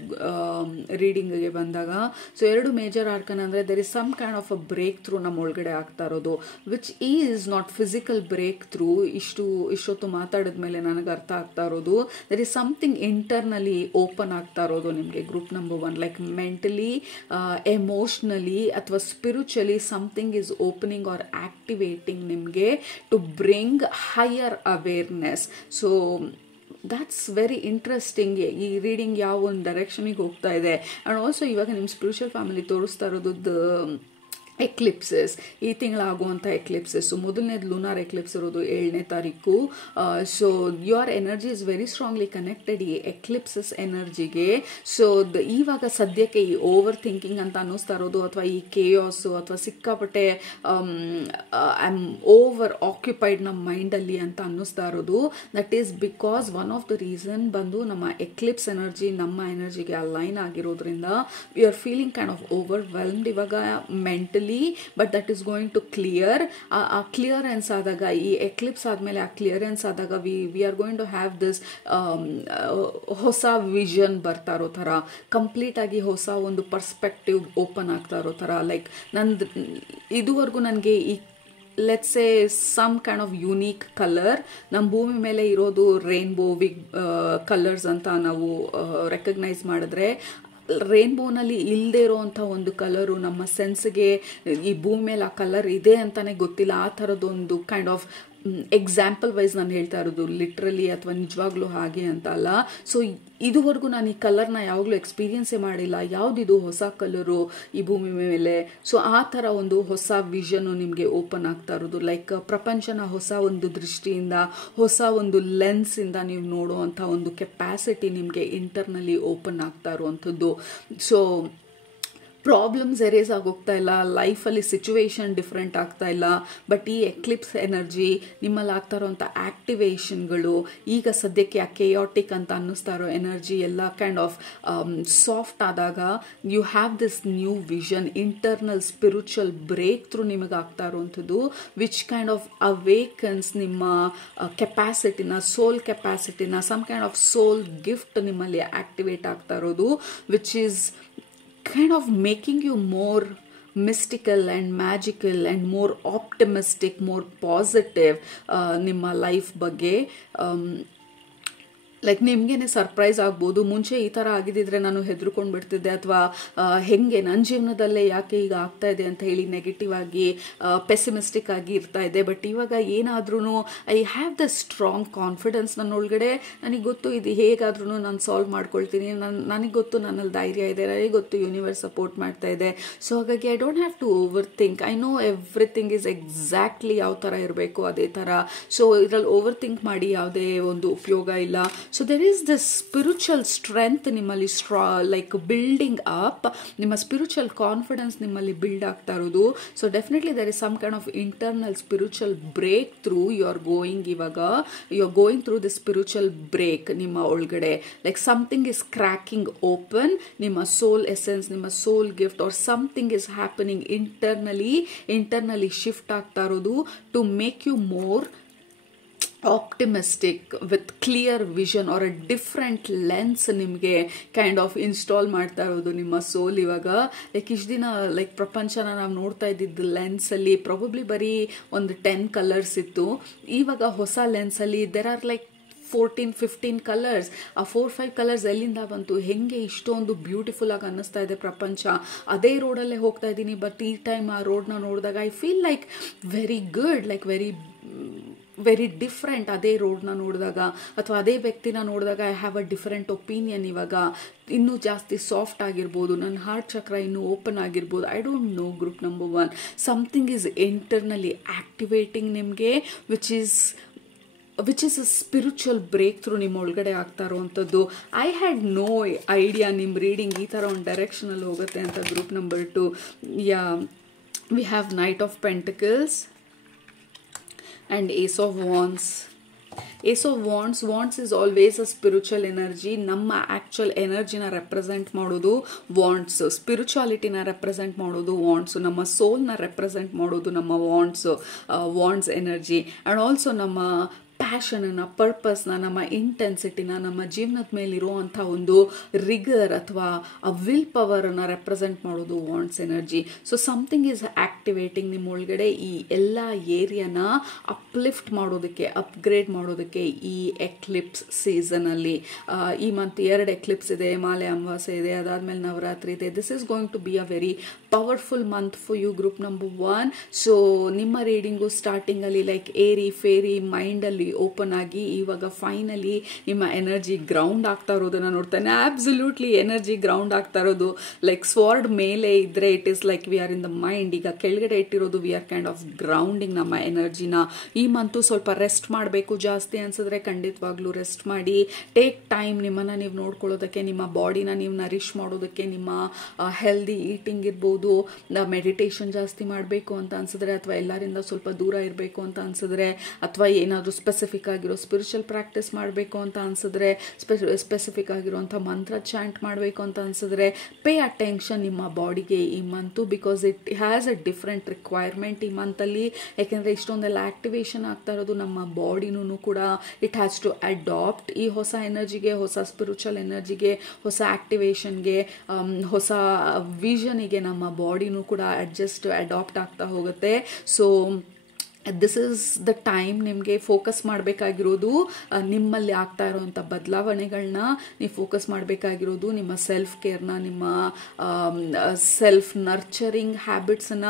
ರೀಡಿಂಗ್ಗೆ ಬಂದಾಗ. So ಎರಡು major arcana ಅಂದರೆ there is some kind of a breakthrough ನಮ್ಮ ಒಳಗಡೆ ಆಗ್ತಾ ಇರೋದು, which is not physical breakthrough. ಇಷ್ಟೊತ್ತು ಮಾತಾಡಿದ್ಮೇಲೆ ನನಗೆ ಅರ್ಥ ಆಗ್ತಾ ಇರೋದು there is something internally open ಆಗ್ತಾ ಇರೋದು ನಿಮಗೆ group number 1. Like mentally, emotionally ಅಥವಾ spiritually something is opening or activating ನಿಮಗೆ to bring higher awareness. So that's very interesting. ಈ ರೀಡಿಂಗ್ ಯಾವ ಒಂದು ಡೈರೆಕ್ಷನಿಗೆ ಹೋಗ್ತಾ ಇದೆ. ಆ್ಯಂಡ್ ಆಲ್ಸೋ ಇವಾಗ ನಿಮ್ಮ ಸ್ಪಿರಿಚುವಲ್ ಫ್ಯಾಮಿಲಿ ತೋರಿಸ್ತಾ ಇರೋದು ಎಕ್ಲಿಪ್ಸಸ್, ಈ ತಿಂಗಳಾಗುವಂಥ ಎಕ್ಲಿಪ್ಸಸ್. ಮೊದಲನೇದು ಲೂನಾರ್ ಎಕ್ಲಿಪ್ಸ್ ಇರೋದು 7ನೇ ತಾರೀಕು. So your energy is very strongly connected ಈ ಎಕ್ಲಿಪ್ಸಸ್ ಎನರ್ಜಿಗೆ. ಸೊ ಇವಾಗ ಸದ್ಯಕ್ಕೆ ಈ ಓವರ್ ಥಿಂಕಿಂಗ್ ಅಂತ ಅನ್ನಿಸ್ತಾ ಇರೋದು ಅಥವಾ ಈ ಕೇಯಾಸು ಅಥವಾ ಸಿಕ್ಕಾಪಟ್ಟೆ ಐ ಆಮ್ ಓವರ್ ಆಕ್ಯುಪೈಡ್ ನಮ್ಮ ಮೈಂಡಲ್ಲಿ ಅಂತ ಅನ್ನಿಸ್ತಾ ಇರೋದು, that is because one of the reason ಬಂದು ನಮ್ಮ ಎಕ್ಲಿಪ್ಸ್ ಎನರ್ಜಿ ನಮ್ಮ ಎನರ್ಜಿಗೆ ಅಲೈನ್ ಆಗಿರೋದ್ರಿಂದ we are feeling kind of overwhelmed ಇವಾಗ mentally. But that is going to clear. ಆ ಕ್ಲಿಯರೆನ್ಸ್ ಆದಾಗ, ಈ ಎಕ್ಲಿಪ್ಸ್ ಆದಮೇಲೆ ಆ ಕ್ಲಿಯರೆನ್ಸ್ ಆದಾಗ we are going to have this ಹೊಸ ವಿಷನ್ ಬರ್ತಾ ಇರೋ ಥರ, ಕಂಪ್ಲೀಟ್ ಆಗಿ ಹೊಸ ಒಂದು ಪರ್ಸ್ಪೆಕ್ಟಿವ್ ಓಪನ್ ಆಗ್ತಾ ಇರೋ ಥರ. ಲೈಕ್ ನಂದು ಇದುವರೆಗೂ ನನಗೆ ಈ let's say some kind of unique colour ನಮ್ಮ ಭೂಮಿ ಮೇಲೆ ಇರೋದು ರೇನ್ಬೋ ಕಲರ್ಸ್ ಅಂತ ನಾವು ರೆಕಗ್ನೈಸ್ ಮಾಡಿದ್ರೆ, ರೇನ್ಬೋನಲ್ಲಿ ಇಲ್ಲದೆ ಇರೋವಂಥ ಒಂದು ಕಲರು ನಮ್ಮ ಸೆನ್ಸ್ಗೆ ಈ ಭೂಮಿ ಮೇಲೆ ಆ ಕಲರ್ ಇದೆ ಅಂತಲೇ ಗೊತ್ತಿಲ್ಲ. ಆ ಥರದೊಂದು ಕೈಂಡ್ ಆಫ್ ಎಕ್ಸಾಂಪಲ್ ವೈಸ್ ನಾನು ಹೇಳ್ತಾ ಇರೋದು, ಲಿಟ್ರಲಿ ಅಥವಾ ನಿಜವಾಗ್ಲೂ ಹಾಗೆ ಅಂತ ಅಲ್ಲ. ಸೊ ಇದುವರೆಗೂ ನಾನು ಈ ಕಲರ್ನ ಯಾವಾಗಲೂ ಎಕ್ಸ್ಪೀರಿಯನ್ಸೇ ಮಾಡಿಲ್ಲ. ಯಾವುದಿದು ಹೊಸ ಕಲರು ಈ ಭೂಮಿ ಮೇಲೆ. ಸೊ ಆ ಥರ ಒಂದು ಹೊಸ ವಿಷನ್ನು ನಿಮಗೆ ಓಪನ್ ಆಗ್ತಾ ಇರೋದು. ಲೈಕ್ ಪ್ರಪಂಚನ ಹೊಸ ಒಂದು ದೃಷ್ಟಿಯಿಂದ, ಹೊಸ ಒಂದು ಲೆನ್ಸಿಂದ ನೀವು ನೋಡುವಂಥ ಒಂದು ಕೆಪಾಸಿಟಿ ನಿಮಗೆ ಇಂಟರ್ನಲಿ ಓಪನ್ ಆಗ್ತಾ ಇರುವಂಥದ್ದು. ಸೊ ಪ್ರಾಬ್ಲಮ್ಸ್ ಎರೇಸ್ ಆಗೋಗ್ತಾ ಇಲ್ಲ, ಲೈಫಲ್ಲಿ ಸಿಚುವೇಶನ್ ಡಿಫ್ರೆಂಟ್ ಆಗ್ತಾ ಇಲ್ಲ. ಬಟ್ ಈ ಎಕ್ಲಿಪ್ಸ್ ಎನರ್ಜಿ ನಿಮ್ಮಲ್ಲಿ ಆಗ್ತಾ ಇರೋಂಥ ಆಕ್ಟಿವೇಶನ್ಗಳು, ಈಗ ಸದ್ಯಕ್ಕೆ ಆ ಕೆಯಾಟಿಕ್ ಅಂತ ಅನ್ನಿಸ್ತಾ ಇರೋ ಎನರ್ಜಿ ಎಲ್ಲ ಕೈಂಡ್ ಆಫ್ ಸಾಫ್ಟ್ ಆದಾಗ you have this new vision, internal spiritual breakthrough ನಿಮಗೆ ಆಗ್ತಾ ಇರೋವಂಥದ್ದು, ವಿಚ್ ಕೈಂಡ್ ಆಫ್ ಅವೇಕನ್ಸ್ ನಿಮ್ಮ ಕೆಪಾಸಿಟಿನ, ಸೋಲ್ ಕೆಪಾಸಿಟಿನ, some kind of soul gift ನಿಮ್ಮಲ್ಲಿ ಆಕ್ಟಿವೇಟ್ ಆಗ್ತಾ ಇರೋದು, which is kind of making you more mystical and magical and more optimistic, more positive ನಿಮ್ಮ ಲೈಫ್ ಬಗ್ಗೆ. ಲೈಕ್ ನಿಮಗೇನೆ ಸರ್ಪ್ರೈಸ್ ಆಗ್ಬೋದು, ಮುಂಚೆ ಈ ಥರ ಆಗಿದ್ದಿದ್ರೆ ನಾನು ಹೆದರ್ಕೊಂಡು ಬಿಡ್ತಿದ್ದೆ, ಅಥವಾ ಹೆಂಗೆ ನನ್ನ ಜೀವನದಲ್ಲೇ ಯಾಕೆ ಈಗ ಆಗ್ತಾ ಇದೆ ಅಂತ ಹೇಳಿ ನೆಗೆಟಿವ್ ಆಗಿ ಪೆಸಿಮಿಸ್ಟಿಕ್ ಆಗಿ ಇರ್ತಾ ಇದೆ. ಬಟ್ ಇವಾಗ ಏನಾದ್ರೂ I have the strong confidence ನನ್ನೊಳಗಡೆ, ನನಗೆ ಗೊತ್ತು ಇದು ಹೇಗಾದ್ರೂ ನಾನು ಸಾಲ್ವ್ ಮಾಡ್ಕೊಳ್ತೀನಿ, ನನಗೆ ಗೊತ್ತು ನನ್ನಲ್ಲಿ ಧೈರ್ಯ ಇದೆ, ನನಗೆ ಗೊತ್ತು ಯೂನಿವರ್ಸ್ ಸಪೋರ್ಟ್ ಮಾಡ್ತಾ ಇದೆ. ಸೊ ಹಾಗಾಗಿ I don't have to overthink, I know everything is exactly ಯಾವ ಥರ ಇರಬೇಕು ಅದೇ ಥರ. ಸೊ ಇದರಲ್ಲಿ ಓವರ್ ಥಿಂಕ್ ಮಾಡಿ ಯಾವುದೇ ಒಂದು ಉಪಯೋಗ ಇಲ್ಲ. So there is this spiritual strength ನಿಮ್ಮಲ್ಲಿ like building up, ನಿಮ್ಮ spiritual confidence ನಿಮ್ಮಲ್ಲಿ build ಆಗ್ತಾ ಇರೋದು. So definitely there is some kind of internal spiritual breakthrough you are going, ಇವಾಗ you are going through the spiritual break ನಿಮ್ಮ ಒಳಗಡೆ. Like something is cracking open, ನಿಮ್ಮ soul essence, ನಿಮ್ಮ soul gift or something is happening internally shift ಆಗ್ತಾ ಇರೋದು to make you more optimistic with clear vision or a different lens ನಿಮಗೆ kind of install ಮಾಡ್ತಾ ಇರೋದು ನಿಮ್ಮ ಸೋಲ್. ಇವಾಗ ಲೈಕ್ ಇಷ್ಟು ದಿನ ಲೈಕ್ ಪ್ರಪಂಚನ ನಾವು ನೋಡ್ತಾ ಇದ್ದಿದ್ದು ಲೆನ್ಸಲ್ಲಿ ಪ್ರಾಬಬ್ಲಿ ಬರೀ ಒಂದು 10 ಕಲರ್ಸ್ ಇತ್ತು. ಇವಾಗ ಹೊಸ ಲೆನ್ಸಲ್ಲಿ ದೇರ್ ಆರ್ ಲೈಕ್ 14-15 ಕಲರ್ಸ್. ಆ 4-5 ಕಲರ್ಸ್ ಎಲ್ಲಿಂದ ಬಂತು, ಹೆಂಗೆ ಇಷ್ಟೊಂದು ಬ್ಯೂಟಿಫುಲ್ ಆಗಿ ಅನ್ನಿಸ್ತಾ ಇದೆ ಪ್ರಪಂಚ. ಅದೇ ರೋಡಲ್ಲೇ ಹೋಗ್ತಾ ಇದ್ದೀನಿ, ಬಟ್ ಈ ಟೈಮ್ ಆ ರೋಡ್ನ ನೋಡಿದಾಗ I feel like very good, like very different. ಅದೇ ರೋಡ್ನ ನೋಡಿದಾಗ ಅಥವಾ ಅದೇ ವ್ಯಕ್ತಿನ ನೋಡಿದಾಗ I have a different opinion. ಇವಾಗ ಇನ್ನೂ ಜಾಸ್ತಿ ಸಾಫ್ಟ್ ಆಗಿರ್ಬೋದು, ನನ್ನ ಹಾರ್ಟ್ ಚಕ್ರ ಇನ್ನೂ ಓಪನ್ ಆಗಿರ್ಬೋದು. I don't know. Group number 1, something is internally activating ನಿಮಗೆ, which is a spiritual breakthrough ನಿಮ್ಮ ಒಳಗಡೆ ಆಗ್ತಾ ಇರೋವಂಥದ್ದು. ಐ ಹ್ಯಾಡ್ ನೋ ಐಡಿಯಾ ನಿಮ್ಮ ರೀಡಿಂಗ್ ಈ ಥರ ಒಂದು ಡೈರೆಕ್ಷನಲ್ಲಿ ಹೋಗುತ್ತೆ ಅಂತ. Group number 2, we have knight of pentacles and Ace of Wands. Ace of Wands is always a spiritual energy. ನಮ್ಮ ಆಕ್ಚುಯಲ್ ಎನರ್ಜಿನ ರೆಪ್ರೆಸೆಂಟ್ ಮಾಡೋದು ವಾಂಡ್ಸ್, ಸ್ಪಿರಿಚುಯಾಲಿಟಿನ ರೆಪ್ರೆಸೆಂಟ್ ಮಾಡೋದು ವಾಂಡ್ಸ್, ನಮ್ಮ ಸೋಲ್ನ ರೆಪ್ರೆಸೆಂಟ್ ಮಾಡೋದು ನಮ್ಮ ವಾಂಡ್ಸ್ ಎನರ್ಜಿ. ಆ್ಯಂಡ್ ಆಲ್ಸೋ ನಮ್ಮ ಪ್ಯಾಷನನ್ನು, ಪರ್ಪಸ್ನ, ನಮ್ಮ ಇಂಟೆನ್ಸಿಟಿನ, ನಮ್ಮ ಜೀವನದ ಮೇಲಿರುವಂಥ ಒಂದು ರಿಗರ್ ಅಥವಾ ಆ ವಿಲ್ ಪವರನ್ನು ರೆಪ್ರೆಸೆಂಟ್ ಮಾಡೋದು wands energy. So something is activating ನಿಮ್ಮ ಒಳಗಡೆ. ಈ ಎಲ್ಲ ಏರಿಯಾನ ಅಪ್ಲಿಫ್ಟ್ ಮಾಡೋದಕ್ಕೆ, ಅಪ್ಗ್ರೇಡ್ ಮಾಡೋದಕ್ಕೆ ಈ ಎಕ್ಲಿಪ್ಸ್ ಸೀಸನಲ್ಲಿ, ಈ ಮಂತ್ 2 ಎಕ್ಲಿಪ್ಸ್ ಇದೆ, ಮಾಲೆ ಅಮಾವಾಸ್ಯೆ ಇದೆ, ಅದಾದಮೇಲೆ ನವರಾತ್ರಿ ಇದೆ. This is going to be a very powerful month for you. Group number 1. So ನಿಮ್ಮ ರೀಡಿಂಗು ಸ್ಟಾರ್ಟಿಂಗಲ್ಲಿ ಲೈಕ್ ಏರಿ ಫೇರಿ ಮೈಂಡಲ್ಲಿ ಓಪನ್ ಆಗಿ ಇವಾಗ ಫೈನಲಿ ನಿಮ್ಮ ಎನರ್ಜಿ ಗ್ರೌಂಡ್ ಆಗ್ತಾ ಇರೋದನ್ನ ನೋಡ್ತಾನೆ. ಆಬ್ಸಲ್ಯೂಟ್ಲಿ ಎನರ್ಜಿ ಗ್ರೌಂಡ್ ಆಗ್ತಾ ಇರೋದು. ಲೈಕ್ ಸ್ವರ್ಡ್ ಮೇಲೆ ಇದ್ರೆ it is like we are in the mind. ಈಗ ಕೆಳಗಡೆ ಇಟ್ಟಿರೋದು we are kind of grounding ನಮ್ಮ ಎನರ್ಜಿನ. ಈ ಮಂತು ಸ್ವಲ್ಪ ರೆಸ್ಟ್ ಮಾಡಬೇಕು, ಜಾಸ್ತಿ ಅನ್ಸಿದ್ರೆ ಖಂಡಿತವಾಗ್ಲೂ ರೆಸ್ಟ್ ಮಾಡಿ. ಟೇಕ್ ಟೈಮ್ ನಿಮ್ಮನ್ನ ನೀವು ನೋಡ್ಕೊಳ್ಳೋದಕ್ಕೆ, ನಿಮ್ಮ ಬಾಡಿನ ನೀವು ನರಿಶ್ ಮಾಡೋದಕ್ಕೆ, ನಿಮ್ಮ ಹೆಲ್ದಿ ಈಟಿಂಗ್ ಇರ್ಬೋದು, ಮೆಡಿಟೇಷನ್ ಜಾಸ್ತಿ ಮಾಡಬೇಕು ಅಂತ ಅನ್ಸಿದ್ರೆ, ಅಥವಾ ಎಲ್ಲರಿಂದ ಸ್ವಲ್ಪ ದೂರ ಇರಬೇಕು ಅಂತ ಅನ್ಸಿದ್ರೆ, ಅಥವಾ ಏನಾದರೂ ಸ್ಪೆಸಿಫಿಕ್ ಆಗಿರೋ ಸ್ಪಿರಿಚುವಲ್ ಪ್ರಾಕ್ಟೀಸ್ ಮಾಡಬೇಕು ಅಂತ ಅನ್ಸಿದ್ರೆ, ಸ್ಪೆಸಿಫಿಕ್ ಆಗಿರುವಂಥ ಮಂತ್ರ ಚಾಂಟ್ ಮಾಡಬೇಕು ಅಂತ ಅನ್ಸಿದ್ರೆ, ಪೇ ಅಟೆನ್ಷನ್ ನಿಮ್ಮ ಬಾಡಿಗೆ ಈ month, because it has a different requirement ಈ ಮಂತಲ್ಲಿ. ಯಾಕೆಂದರೆ ಇಷ್ಟೊಂದೆಲ್ಲ ಆಕ್ಟಿವೇಶನ್ ಆಗ್ತಾ ಇರೋದು ನಮ್ಮ ಬಾಡಿನೂ ಕೂಡ ಇಟ್ ಹ್ಯಾಸ್ ಟು ಅಡಾಪ್ಟ್ ಈ ಹೊಸ ಎನರ್ಜಿಗೆ, ಹೊಸ ಸ್ಪಿರಿಚುವಲ್ ಎನರ್ಜಿಗೆ, ಹೊಸ ಆಕ್ಟಿವೇಶನ್ಗೆ, ಹೊಸ ವಿಷನಿಗೆ ನಮ್ಮ ಬಾಡಿನೂ ಕೂಡ ಅಡಾಪ್ಟ್ ಆಗ್ತಾ ಹೋಗುತ್ತೆ. So this is the time ನಿಮಗೆ ಫೋಕಸ್ ಮಾಡಬೇಕಾಗಿರೋದು, ನಿಮ್ಮಲ್ಲಿ ಆಗ್ತಾ ಇರೋವಂಥ ಬದಲಾವಣೆಗಳನ್ನ ನೀವು ಫೋಕಸ್ ಮಾಡಬೇಕಾಗಿರೋದು, ನಿಮ್ಮ ಸೆಲ್ಫ್ ಕೇರ್ನ, ನಿಮ್ಮ ಸೆಲ್ಫ್ ನರ್ಚರಿಂಗ್ ಹ್ಯಾಬಿಟ್ಸನ್ನ,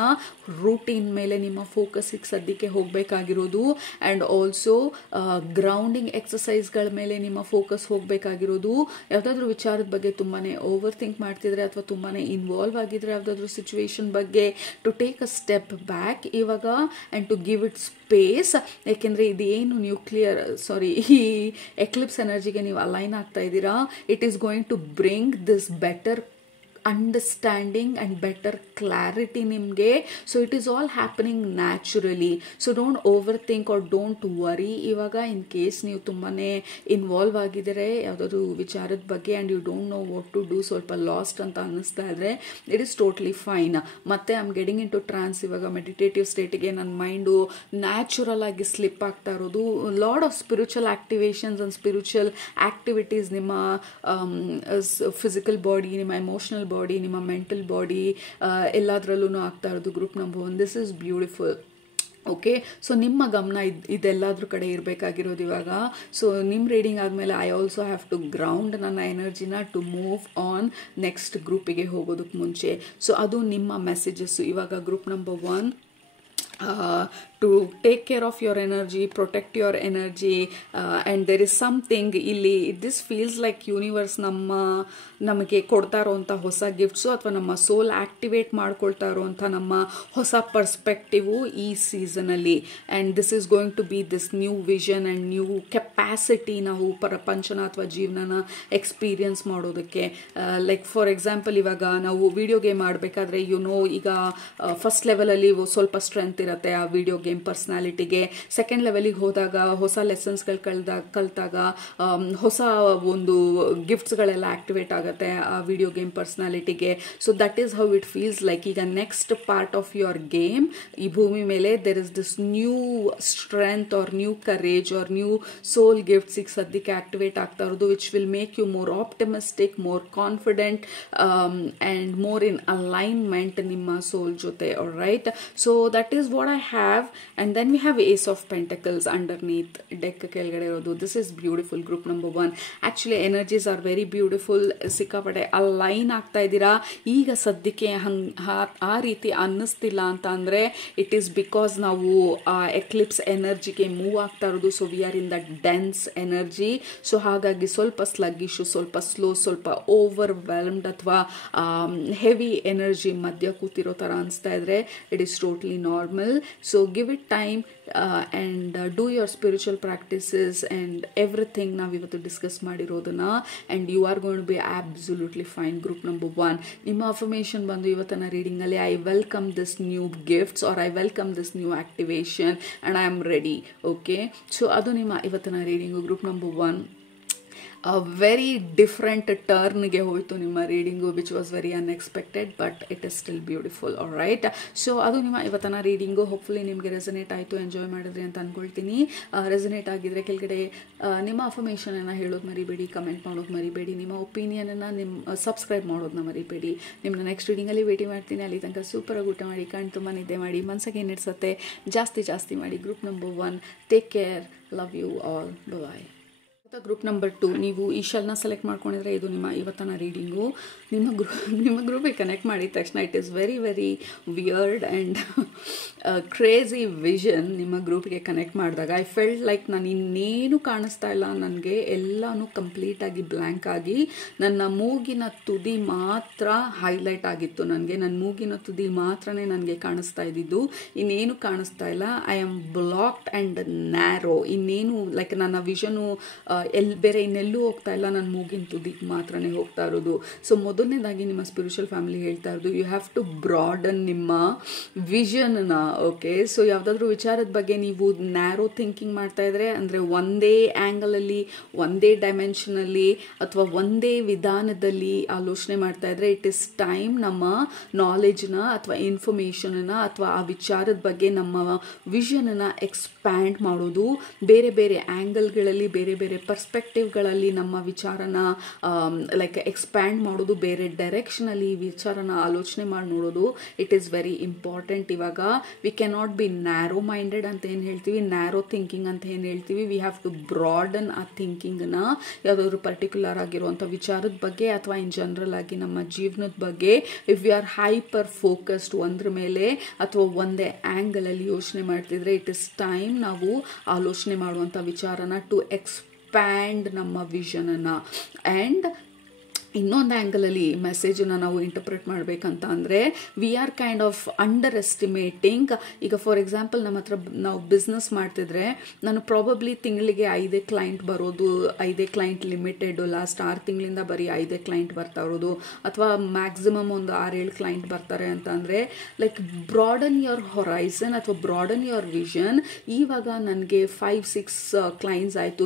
ರೂಟೀನ್ ಮೇಲೆ ನಿಮ್ಮ ಫೋಕಸ್ಸಿಗೆ ಸದ್ಯಕ್ಕೆ ಹೋಗಬೇಕಾಗಿರೋದು. ಆ್ಯಂಡ್ ಆಲ್ಸೋ ಗ್ರೌಂಡಿಂಗ್ ಎಕ್ಸಸೈಸ್ಗಳ ಮೇಲೆ ನಿಮ್ಮ ಫೋಕಸ್ ಹೋಗಬೇಕಾಗಿರೋದು. ಯಾವುದಾದ್ರೂ ವಿಚಾರದ ಬಗ್ಗೆ ತುಂಬಾ ಓವರ್ ಥಿಂಕ್ ಮಾಡ್ತಿದ್ರೆ ಅಥವಾ ತುಂಬಾ ಇನ್ವಾಲ್ವ್ ಆಗಿದ್ರೆ ಯಾವುದಾದ್ರೂ ಸಿಚುವೇಶನ್ ಬಗ್ಗೆ, to take a step back ಇವಾಗ and to give it space. ಯಾಕೆಂದರೆ ಇದೇನು ಈ ಎಕ್ಲಿಪ್ಸ್ ಎನರ್ಜಿಗೆ ನೀವು ಅಲೈನ್ ಆಗ್ತಾ ಇದ್ದೀರಾ, it is going to bring this better understanding and better clarity ನಿಮಗೆ. So it is all happening naturally. So don't overthink or don't worry. ಇವಾಗ in case ನೀವು ತುಂಬಾ ಇನ್ವಾಲ್ವ್ ಆಗಿದರೆ ಯಾವುದಾದ್ರು ವಿಚಾರದ ಬಗ್ಗೆ and you don't know what to do, ಸ್ವಲ್ಪ lost ಅಂತ ಅನ್ನಿಸ್ತಾ ಇದ್ರೆ ಇಟ್ ಈಸ್ ಟೋಟ್ಲಿ ಫೈನ್. ಮತ್ತೆ I am getting into trance. ಇವಾಗ ಮೆಡಿಟೇಟಿವ್ ಸ್ಟೇಟಿಗೆ ನನ್ನ ಮೈಂಡು ನ್ಯಾಚುರಲ್ ಆಗಿ ಸ್ಲಿಪ್ ಆಗ್ತಾ ಇರೋದು. Lot of spiritual activations and spiritual activities ನಿಮ್ಮ ಫಿಸಿಕಲ್ ಬಾಡಿ, ನಿಮ್ಮ ಎಮೋಷನಲ್ ಬಾಡಿ, ನಿಮ್ಮ ಮೆಂಟಲ್ ಬಾಡಿ ಎಲ್ಲದರಲ್ಲೂ ಆಗ್ತಾ ಇರೋದು group number 1. This is beautiful. Okay, so ನಿಮ್ಮ ಗಮನ ಇದೆಲ್ಲದ್ರ ಕಡೆ ಇರಬೇಕಾಗಿರೋದು ಇವಾಗ. ಸೊ ನಿಮ್ಮ ರೀಡಿಂಗ್ ಆದಮೇಲೆ I also have to ground ನನ್ನ ಎನರ್ಜಿನ ಟು ಮೂವ್ ಆನ್ ನೆಕ್ಸ್ಟ್ ಗ್ರೂಪಿಗೆ ಹೋಗೋದಕ್ಕೆ ಮುಂಚೆ. ಸೊ ಅದು ನಿಮ್ಮ ಮೆಸೇಜಸ್ಸು ಇವಾಗ group number 1. To take care of your energy, protect your energy, and there is something ಇಲ್ಲಿ this feels like universe ನಮಗೆ ಕೊಡ್ತಾ ಇರೋಂಥ ಹೊಸ ಗಿಫ್ಟ್ಸು ಅಥವಾ ನಮ್ಮ ಸೋಲ್ ಆಕ್ಟಿವೇಟ್ ಮಾಡ್ಕೊಳ್ತಾ ಇರೋಂಥ ನಮ್ಮ ಹೊಸ ಪರ್ಸ್ಪೆಕ್ಟಿವು ಈ ಸೀಸನಲ್ಲಿ. And this is going to be this new vision and new capacity ನಾವು ಪ್ರಪಂಚನ ಅಥವಾ ಜೀವನನ ಎಕ್ಸ್ಪೀರಿಯನ್ಸ್ ಮಾಡೋದಕ್ಕೆ. ಲೈಕ್ ಫಾರ್ ಎಕ್ಸಾಂಪಲ್, ಇವಾಗ ನಾವು ವಿಡಿಯೋ ಗೇಮ್ ಆಡಬೇಕಾದ್ರೆ ಈಗ ಫಸ್ಟ್ ಲೆವೆಲಲ್ಲಿ ಸ್ವಲ್ಪ ಸ್ಟ್ರೆಂತ್ ಇರುತ್ತೆ ಆ ವಿಡಿಯೋ ಗೇಮ್ ಪರ್ಸ್ನಾಲಿಟಿಗೆ. ಸೆಕೆಂಡ್ ಲೆವೆಲಿಗೆ ಹೋದಾಗ ಹೊಸ ಲೆಸನ್ಸ್ಗಳು ಕಲಿತಾಗ ಹೊಸ ಒಂದು ಗಿಫ್ಟ್ಸ್ಗಳೆಲ್ಲ ಆಕ್ಟಿವೇಟ್ ಆಗುತ್ತೆ ಆ ವಿಡಿಯೋ ಗೇಮ್ ಪರ್ಸ್ನಾಲಿಟಿಗೆ. So that is how it feels like. ಈಗ next part of your game ಈ ಭೂಮಿ ಮೇಲೆ there is this new strength or new courage or new soul gifts ಈಗ ಸದ್ಯಕ್ಕೆ ಆಕ್ಟಿವೇಟ್ ಆಗ್ತಾ ಇರೋದು, which will make you more optimistic, more confident and more in alignment ನಿಮ್ಮ soul ಜೊತೆ. Right, so that is what I have. And then we have Ace of Pentacles underneath deck ಕೆಳಗಡೆ ಇರೋದು. This is beautiful group number 1. Actually energies are very beautiful. ಸಿಕ್ಕಾಪಟ್ಟೆ align ಆಗ್ತಾ ಇದ್ದೀರಾ. ಈಗ ಸದ್ಯಕ್ಕೆ ಆ ರೀತಿ ಅನ್ನಿಸ್ತಿಲ್ಲ ಅಂತ ಅಂದರೆ ಇಟ್ ಈಸ್ ಬಿಕಾಸ್ ನಾವು ಎಕ್ಲಿಪ್ಸ್ ಎನರ್ಜಿಗೆ ಮೂವ್ ಆಗ್ತಾ ಇರೋದು. So we are in that dense energy. So ಹಾಗಾಗಿ ಸ್ವಲ್ಪ ಸ್ಲಗ್ಗಿಶು, ಸ್ವಲ್ಪ ಸ್ಲೋ, ಸ್ವಲ್ಪ ಓವರ್ವೆಲ್ಮ್ಡ್ ಅಥವಾ ಹೆವಿ ಎನರ್ಜಿ ಮಧ್ಯ ಕೂತಿರೋ ಥರ ಅನಿಸ್ತಾ ಇದ್ರೆ it is totally normal. So give it time and do your spiritual practices and everything ನಾವಿವತ್ತು ಡಿಸ್ಕಸ್ ಮಾಡಿರೋದನ್ನ, and you are going to be absolutely fine. group number 1 ನಿಮ್ಮ ಅಫರ್ಮೇಷನ್ ಬಂದು ಇವತ್ತಿನ ರೀಡಿಂಗಲ್ಲಿ I welcome this new gifts or I welcome this new activation and I am ready. okay, so ಅದು ನಿಮ್ಮ ಇವತ್ತಿನ reading group number 1. Very different ಟರ್ನ್ಗೆ ಹೋಯಿತು ನಿಮ್ಮ reading, which was very unexpected, but it is still beautiful. Right, so ಅದು ನಿಮ್ಮ ಇವತ್ತಿನ reading. Hopefully ನಿಮಗೆ ರೆಸನೇಟ್ ಆಯಿತು, ಎಂಜಾಯ್ ಮಾಡಿದ್ರಿ ಅಂತ ಅಂದ್ಕೊಳ್ತೀನಿ. ರೆಸನೇಟ್ ಆಗಿದ್ರೆ ಕೆಳಗಡೆ ನಿಮ್ಮ ಅಫರ್ಮೇಷನನ್ನು ಹೇಳೋದು ಮರಿಬೇಡಿ, ಕಮೆಂಟ್ ಮಾಡೋದು ಮರಿಬೇಡಿ, ನಿಮ್ಮ ಒಪಿನಿಯನನ್ನು ಸಬ್ಸ್ಕ್ರೈಬ್ ಮಾಡೋದನ್ನ ಮರಿಬೇಡಿ. ನಿಮ್ಮನ್ನ ನೆಕ್ಸ್ಟ್ ರೀಡಿಂಗಲ್ಲಿ ಭೇಟಿ ಮಾಡ್ತೀನಿ. ಅಲ್ಲಿ ತನಕ ಸೂಪರಾಗಿ ಊಟ ಮಾಡಿ, ಕಣ್ಣು ತುಂಬ ನಿದ್ದೆ ಮಾಡಿ, ಮನಸ್ಸಿಗೆ ಏನಿಡ್ಸತ್ತೆ ಜಾಸ್ತಿ ಮಾಡಿ. Group number 1, take care, love you all, bye. Group number 2, ನೀವು ಈ ಶೆಲ್ನ ಸೆಲೆಕ್ಟ್ ಮಾಡ್ಕೊಂಡಿದ್ರೆ ಇದು ನಿಮ್ಮ ಇವತ್ತಿನ ರೀಡಿಂಗು. ನಿಮ್ಮ ಗ್ರೂಪಿಗೆ ಕನೆಕ್ಟ್ ಮಾಡಿದ ತಕ್ಷಣ it is very very weird and crazy vision. ನಿಮ್ಮ ಗ್ರೂಪಿಗೆ ಕನೆಕ್ಟ್ ಮಾಡಿದಾಗ ಐ ಫೆಲ್ಟ್ ಲೈಕ್ ನಾನು ಇನ್ನೇನು ಕಾಣಿಸ್ತಾ ಇಲ್ಲ, ನನಗೆ ಎಲ್ಲನೂ ಕಂಪ್ಲೀಟಾಗಿ ಬ್ಲ್ಯಾಂಕ್ ಆಗಿ ನನ್ನ ಮೂಗಿನ ತುದಿ ಮಾತ್ರ ಹೈಲೈಟ್ ಆಗಿತ್ತು. ನನ್ನ ಮೂಗಿನ ತುದಿ ಮಾತ್ರನೇ ನನಗೆ ಕಾಣಿಸ್ತಾ ಇದ್ದಿದ್ದು, ಇನ್ನೇನು ಕಾಣಿಸ್ತಾ ಇಲ್ಲ. I am blocked and narrow. ಇನ್ನೇನು ಲೈಕ್ ನನ್ನ ವಿಷನು ಬೇರೆ ಇನ್ನೆಲ್ಲೂ ಹೋಗ್ತಾ ಇಲ್ಲ, ನನ್ನ ಮೂಗಿನ ತುದಿಗೆ ಮಾತ್ರನೇ ಹೋಗ್ತಾ ಇರೋದು. ಸೊ ಮೊದಲನೇದಾಗಿ ನಿಮ್ಮ ಸ್ಪಿರಿಚುವಲ್ ಫ್ಯಾಮಿಲಿ ಹೇಳ್ತಾ ಇರೋದು, ಯು ಹ್ಯಾವ್ ಟು ಬ್ರಾಡನ್ ನಿಮ್ಮ ವಿಷನ್ನ. ಓಕೆ, ಸೊ ಯಾವುದಾದ್ರೂ ವಿಚಾರದ ಬಗ್ಗೆ ನೀವು ನ್ಯಾರೋ ಥಿಂಕಿಂಗ್ ಮಾಡ್ತಾ ಇದ್ರೆ, ಅಂದರೆ ಒಂದೇ ಆ್ಯಂಗಲಲ್ಲಿ, ಒಂದೇ ಡೈಮೆನ್ಷನಲ್ಲಿ ಅಥವಾ ಒಂದೇ ವಿಧಾನದಲ್ಲಿ ಆಲೋಚನೆ ಮಾಡ್ತಾ ಇದ್ರೆ, ಇಟ್ ಇಸ್ ಟೈಮ್ ನಮ್ಮ ನಾಲೆಜ್ನ ಅಥವಾ ಇನ್ಫಾರ್ಮೇಷನನ್ನು ಅಥವಾ ಆ ವಿಚಾರದ ಬಗ್ಗೆ ನಮ್ಮ ವಿಷನನ್ನು ಎಕ್ಸ್ಪ್ಯಾಂಡ್ ಮಾಡೋದು, ಬೇರೆ ಬೇರೆ ಆ್ಯಂಗಲ್ಗಳಲ್ಲಿ, ಬೇರೆ ಬೇರೆ ಪರ್ಸ್ಪೆಕ್ಟಿವ್ಗಳಲ್ಲಿ ನಮ್ಮ ವಿಚಾರನ ಲೈಕ್ ಎಕ್ಸ್ಪ್ಯಾಂಡ್ ಮಾಡೋದು, ಬೇರೆ ಡೈರೆಕ್ಷನಲ್ಲಿ ವಿಚಾರನ ಆಲೋಚನೆ ಮಾಡಿ ನೋಡೋದು. It is very important. ಇವಾಗ we cannot be narrow minded ಅಂತ ಏನು ಹೇಳ್ತೀವಿ, ನ್ಯಾರೋ ಥಿಂಕಿಂಗ್ ಅಂತ ಏನು ಹೇಳ್ತೀವಿ. ವಿ ಹ್ಯಾವ್ ಟು ಬ್ರಾಡನ್ ಆ ಥಿಂಕಿಂಗ್ನ ಯಾವುದಾದ್ರೂ ಪರ್ಟಿಕ್ಯುಲರ್ ಆಗಿರುವಂಥ ವಿಚಾರದ ಬಗ್ಗೆ ಅಥವಾ ಇನ್ ಜನರಲ್ ಆಗಿ ನಮ್ಮ ಜೀವನದ ಬಗ್ಗೆ. If we are hyper focused ಒಂದ್ರ ಮೇಲೆ ಅಥವಾ ಒಂದೇ ಆ್ಯಂಗಲಲ್ಲಿ ಯೋಚನೆ ಮಾಡ್ತಿದ್ರೆ, ಇಟ್ ಇಸ್ ಟೈಮ್ ನಾವು ಆಲೋಚನೆ ಮಾಡುವಂಥ ವಿಚಾರನ ಟು ಎಕ್ಸ್ಪ್ಯಾಂಡ್ ನಮ್ಮ ವಿಷನನ್ನು. ಆ್ಯಂಡ್ ಇನ್ನೊಂದು ಆ್ಯಂಗಲಲ್ಲಿ ಮೆಸೇಜನ್ನು ನಾವು ಇಂಟರ್ಪ್ರೆಟ್ ಮಾಡಬೇಕಂತ ಅಂದರೆ V are kind of under estimating. ಈಗ ಫಾರ್ ಎಕ್ಸಾಂಪಲ್ ನಮ್ಮ ಹತ್ರ ನಾವು ಬಿಸ್ನೆಸ್ ಮಾಡ್ತಿದ್ರೆ ನಾನು ಪ್ರಾಬಬ್ಲಿ ತಿಂಗಳಿಗೆ 5 ಕ್ಲೈಂಟ್ ಬರೋದು, 5 ಕ್ಲೈಂಟ್ ಲಿಮಿಟೆಡ್, ಲಾಸ್ಟ್ 6 ತಿಂಗಳಿಂದ ಬರೀ 5 ಕ್ಲೈಂಟ್ ಬರ್ತಾ ಇರೋದು, ಅಥವಾ ಮ್ಯಾಕ್ಸಿಮಮ್ ಒಂದು 6-7 ಕ್ಲೈಂಟ್ ಬರ್ತಾರೆ ಅಂತ ಅಂದರೆ ಲೈಕ್ ಬ್ರಾಡನ್ ಯುವರ್ ಹೊರೈಸನ್ ಅಥವಾ ಬ್ರಾಡನ್ ಯುವರ್ ವಿಷನ್. ಇವಾಗ ನನಗೆ 5-6 ಕ್ಲೈಂಟ್ಸ್ ಆಯಿತು,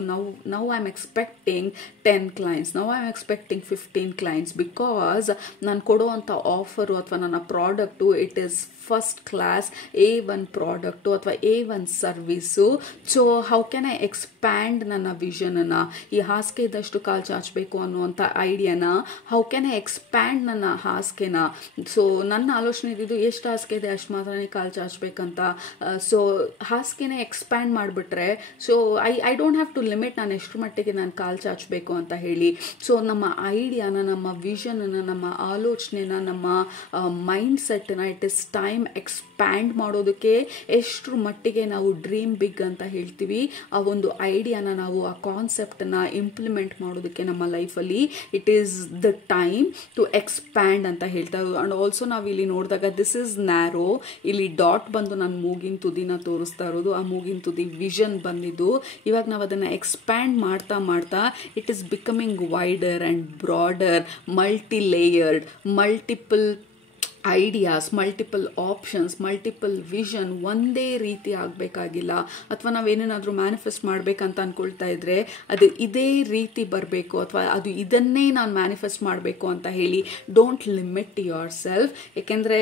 now I am expecting 10 clients, now I am expecting 15 clients, because ನಾನು ಕೊಡುವಂಥ ಆಫರು ಅಥವಾ ನನ್ನ product it is first class A1 product ಅಥವಾ A1 service. So how can I expand ನನ್ನ ವಿಷನನ್ನು, ಈ ಹಾಸಿಗೆ ಇದ್ದಷ್ಟು ಕಾಲು ಚಾಚಬೇಕು ಅನ್ನುವಂಥ ಐಡಿಯಾನ ಹೌ ಕ್ಯಾನ್ ಐ ಎಕ್ಸ್ಪ್ಯಾಂಡ್ ನನ್ನ ಹಾಸಿಗೆನ. ಸೊ ನನ್ನ ಆಲೋಚನೆ ಇದ್ದಿದ್ದು ಎಷ್ಟು ಹಾಸಿಗೆ ಇದೆ ಅಷ್ಟು ಮಾತ್ರನೇ ಕಾಲು ಚಾಚಬೇಕಂತ. ಸೊ ಹಾಸಿಗೆನೇ ಎಕ್ಸ್ಪ್ಯಾಂಡ್ ಮಾಡಿಬಿಟ್ರೆ so I don't have to limit ನಾನು ಎಷ್ಟು ಮಟ್ಟಿಗೆ ನಾನು ಕಾಲು ಚಾಚಬೇಕು ಅಂತ ಹೇಳಿ. ಸೊ ನಮ್ಮ ಐಡಿಯಾನ, ನಮ್ಮ ವಿಷನನ್ನು, ನಮ್ಮ ಆಲೋಚನೆನ, ನಮ್ಮ ಮೈಂಡ್ ಸೆಟ್ನ ಇಟ್ ಇಸ್ ಟೈಮ್ ಎಕ್ಸ್ಪ್ಯಾಂಡ್ ಮಾಡೋದಕ್ಕೆ ಎಷ್ಟರ ಮಟ್ಟಿಗೆ ನಾವು ಡ್ರೀಮ್ ಬಿಗ್ ಅಂತ ಹೇಳ್ತೀವಿ, ಆ ಒಂದು ಐಡಿಯಾನ ನಾವು ಆ ಕಾನ್ಸೆಪ್ಟನ್ನ ಇಂಪ್ಲಿಮೆಂಟ್ ಮಾಡೋದಕ್ಕೆ ನಮ್ಮ ಲೈಫಲ್ಲಿ it is the time to expand ಅಂತ ಹೇಳ್ತಾ ಇರೋದು. ಆ್ಯಂಡ್ ಆಲ್ಸೋ ನಾವು ಇಲ್ಲಿ ನೋಡಿದಾಗ ದಿಸ್ ಈಸ್ ನ್ಯಾರೋ, ಇಲ್ಲಿ ಡಾಟ್ ಬಂದು ನಾನು ಮೂಗಿನ ತುದಿನ ತೋರಿಸ್ತಾ ಇರೋದು, ಆ ಮೂಗಿನ ತುದಿ ವಿಷನ್ ಬಂದಿದ್ದು. ಇವಾಗ ನಾವು ಅದನ್ನು ಎಕ್ಸ್ಪ್ಯಾಂಡ್ ಮಾಡ್ತಾ ಮಾಡ್ತಾ it is becoming wider and broader, multi layered, multiple ideas, multiple options, multiple vision. ಒಂದೇ ರೀತಿ ಆಗಬೇಕಾಗಿಲ್ಲ. ಅಥವಾ ನಾವೇನೇನಾದರೂ ಮ್ಯಾನಿಫೆಸ್ಟ್ ಮಾಡಬೇಕಂತ ಅಂದ್ಕೊಳ್ತಾ ಇದ್ರೆ ಅದು ಇದೇ ರೀತಿ ಬರಬೇಕು ಅಥವಾ ಅದು ಇದನ್ನೇ ನಾನು ಮ್ಯಾನಿಫೆಸ್ಟ್ ಮಾಡಬೇಕು ಅಂತ ಹೇಳಿ ಡೋಂಟ್ ಲಿಮಿಟ್ ಯುವರ್ ಸೆಲ್ಫ್. ಏಕೆಂದರೆ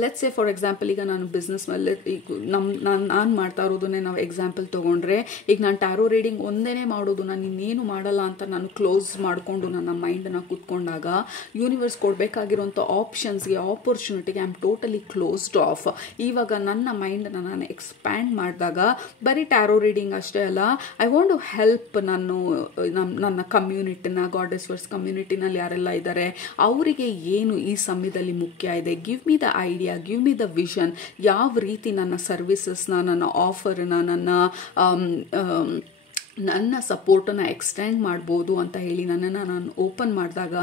ಲೆಟ್ಸ್ ಸೇ ಫಾರ್ ಎಕ್ಸಾಂಪಲ್ ಈಗ ನಾನು ಬಿಸ್ನೆಸ್ ಮೇಲೆ ನಾನು ಮಾಡ್ತಾ ಇರೋದನ್ನೇ ನಾವು ಎಕ್ಸಾಂಪಲ್ ತೊಗೊಂಡ್ರೆ, ಈಗ ನಾನು ಟ್ಯಾರೋ ರೀಡಿಂಗ್ ಒಂದೇ ಮಾಡೋದು, ನಾನು ಇನ್ನೇನು ಮಾಡಲ್ಲ ಅಂತ ನಾನು ಕ್ಲೋಸ್ ಮಾಡಿಕೊಂಡು ನನ್ನ ಮೈಂಡನ್ನು ಕೂತ್ಕೊಂಡಾಗ ಯೂನಿವರ್ಸ್ ಕೊಡಬೇಕಾಗಿರೋಂಥ ಆಪ್ಷನ್ಸ್ಗೆ, ಆಪರ್ಚುನಿಟಿಗೆ I am totally closed off. ಇವಾಗ ನನ್ನ ಮೈಂಡನ್ನು ನಾನು ಎಕ್ಸ್ಪ್ಯಾಂಡ್ ಮಾಡಿದಾಗ ಬರೀ ಟ್ಯಾರೋ ರೀಡಿಂಗ್ ಅಷ್ಟೇ ಅಲ್ಲ, ಐ ವಾಂಟ್ ಟು ಹೆಲ್ಪ್ ನನ್ನ ಕಮ್ಯುನಿಟಿನ, ಗಾಡೆಸ್ ವರ್ಸ್ ಕಮ್ಯುನಿಟಿನಲ್ಲಿ ಯಾರೆಲ್ಲ ಇದ್ದಾರೆ ಅವರಿಗೆ ಏನು ಈ ಸಮಯದಲ್ಲಿ ಮುಖ್ಯ ಇದೆ, give me the idea, give me the vision, ಯಾವ ರೀತಿ ನನ್ನ ಸರ್ವಿಸಸ್ನ, ನನ್ನ ಆಫರ್ನ, ನನ್ನ ಸಪೋರ್ಟನ್ನು ಎಕ್ಸ್ಟೆಂಡ್ ಮಾಡ್ಬೋದು ಅಂತ ಹೇಳಿ ನನ್ನನ್ನು ನಾನು ಓಪನ್ ಮಾಡಿದಾಗ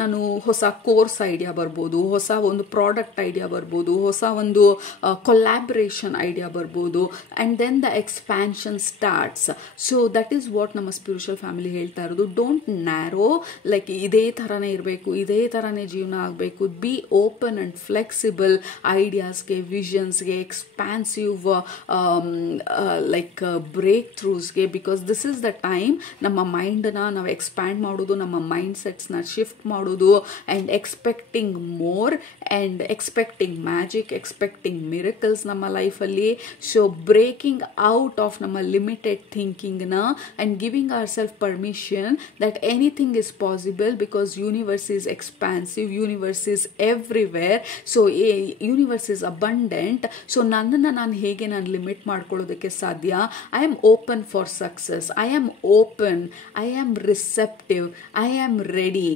ನಾನು ಹೊಸ ಕೋರ್ಸ್ ಐಡಿಯಾ ಬರ್ಬೋದು, ಹೊಸ ಒಂದು ಪ್ರಾಡಕ್ಟ್ ಐಡಿಯಾ ಬರ್ಬೋದು, ಹೊಸ ಒಂದು ಕೊಲ್ಯಾಬ್ರೇಷನ್ ಐಡಿಯಾ ಬರ್ಬೋದು, and then the expansion starts. So that is what ನಮ್ಮ ಸ್ಪಿರಿಚುವಲ್ ಫ್ಯಾಮಿಲಿ ಹೇಳ್ತಾ ಇರೋದು. ಡೋಂಟ್ ನ್ಯಾರೋ, ಲೈಕ್ ಇದೇ ಥರನೇ ಇರಬೇಕು, ಇದೇ ಥರನೇ ಜೀವನ ಆಗಬೇಕು. ಬಿ ಓಪನ್ ಆ್ಯಂಡ್ ಫ್ಲೆಕ್ಸಿಬಲ್ ಐಡಿಯಾಸ್ಗೆ, ವಿಷನ್ಸ್ಗೆ, ಎಕ್ಸ್ಪ್ಯಾನ್ಸಿವ್ ಲೈಕ್ ಬ್ರೇಕ್ ಥ್ರೂಸ್ಗೆ, because this is the time ನಮ್ಮ ಮೈಂಡನ್ನ ನಾವು ಎಕ್ಸ್ಪ್ಯಾಂಡ್ ಮಾಡೋದು, ನಮ್ಮ ಮೈಂಡ್ ಸೆಟ್ಸ್ನ ಶಿಫ್ಟ್ ಮಾಡೋದು, and expecting more and expecting magic, expecting miracles ನಮ್ಮ ಲೈಫಲ್ಲಿ. ಸೊ ಬ್ರೇಕಿಂಗ್ ಔಟ್ ಆಫ್ ನಮ್ಮ ಲಿಮಿಟೆಡ್ ಥಿಂಕಿಂಗ್ನ and giving ourself permission that anything is possible, because universe is expansive, universe is everywhere. So universe is abundant. So ನನ್ನನ್ನು ನಾನು ಹೇಗೆ ನಾನು limit ಮಾಡ್ಕೊಳ್ಳೋದಕ್ಕೆ ಸಾಧ್ಯ? I am open for success, I am open, I am receptive, I am ready.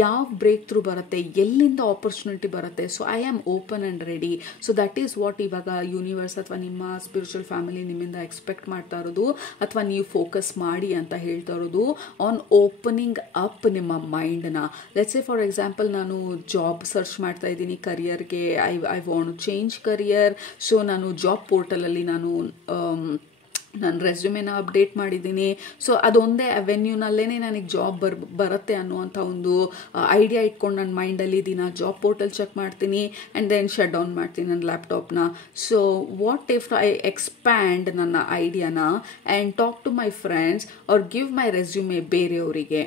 ಯಾವ break through ಬರುತ್ತೆ, ಎಲ್ಲಿಂದ opportunity ಬರುತ್ತೆ, so I am open and ready. So that is what ಇವಾಗ ಯೂನಿವರ್ಸ್ ಅಥವಾ ನಿಮ್ಮ ಸ್ಪಿರಿಚುವಲ್ ಫ್ಯಾಮಿಲಿ ನಿಮ್ಮಿಂದ ಎಕ್ಸ್ಪೆಕ್ಟ್ ಮಾಡ್ತಾ ಇರೋದು, ಅಥವಾ ನೀವು ಫೋಕಸ್ ಮಾಡಿ ಅಂತ ಹೇಳ್ತಾ ಇರೋದು ಆನ್ ಓಪನಿಂಗ್ ಅಪ್ ನಿಮ್ಮ ಮೈಂಡ್ನ. ಲೆಟ್ಸ್ ಸೇ ಫಾರ್ ಎಕ್ಸಾಂಪಲ್ ನಾನು ಜಾಬ್ ಸರ್ಚ್ ಮಾಡ್ತಾ ಇದ್ದೀನಿ ಕರಿಯರ್ಗೆ, I want to change career. So ನಾನು ಜಾಬ್ ಪೋರ್ಟಲಲ್ಲಿ ನಾನು ನನ್ನ ರೆಸ್ಯೂಮೆನ ಅಪ್ಡೇಟ್ ಮಾಡಿದ್ದೀನಿ. ಸೊ ಅದೊಂದೇ ಅವೆನ್ಯೂನಲ್ಲೇ ನನಗೆ ಜಾಬ್ ಬರುತ್ತೆ ಅನ್ನುವಂಥ ಒಂದು ಐಡಿಯಾ ಇಟ್ಕೊಂಡು ನನ್ನ ಮೈಂಡಲ್ಲಿ ದಿನ ಜಾಬ್ ಪೋರ್ಟಲ್ ಚೆಕ್ ಮಾಡ್ತೀನಿ ಆ್ಯಂಡ್ ದೆನ್ ಶಟ್ ಡೌನ್ ಮಾಡ್ತೀನಿ ನನ್ನ ಲ್ಯಾಪ್ಟಾಪ್ನ. So what if I expand ನನ್ನ ಐಡಿಯಾನ and talk to my friends or give my resume ಬೇರೆಯವರಿಗೆ,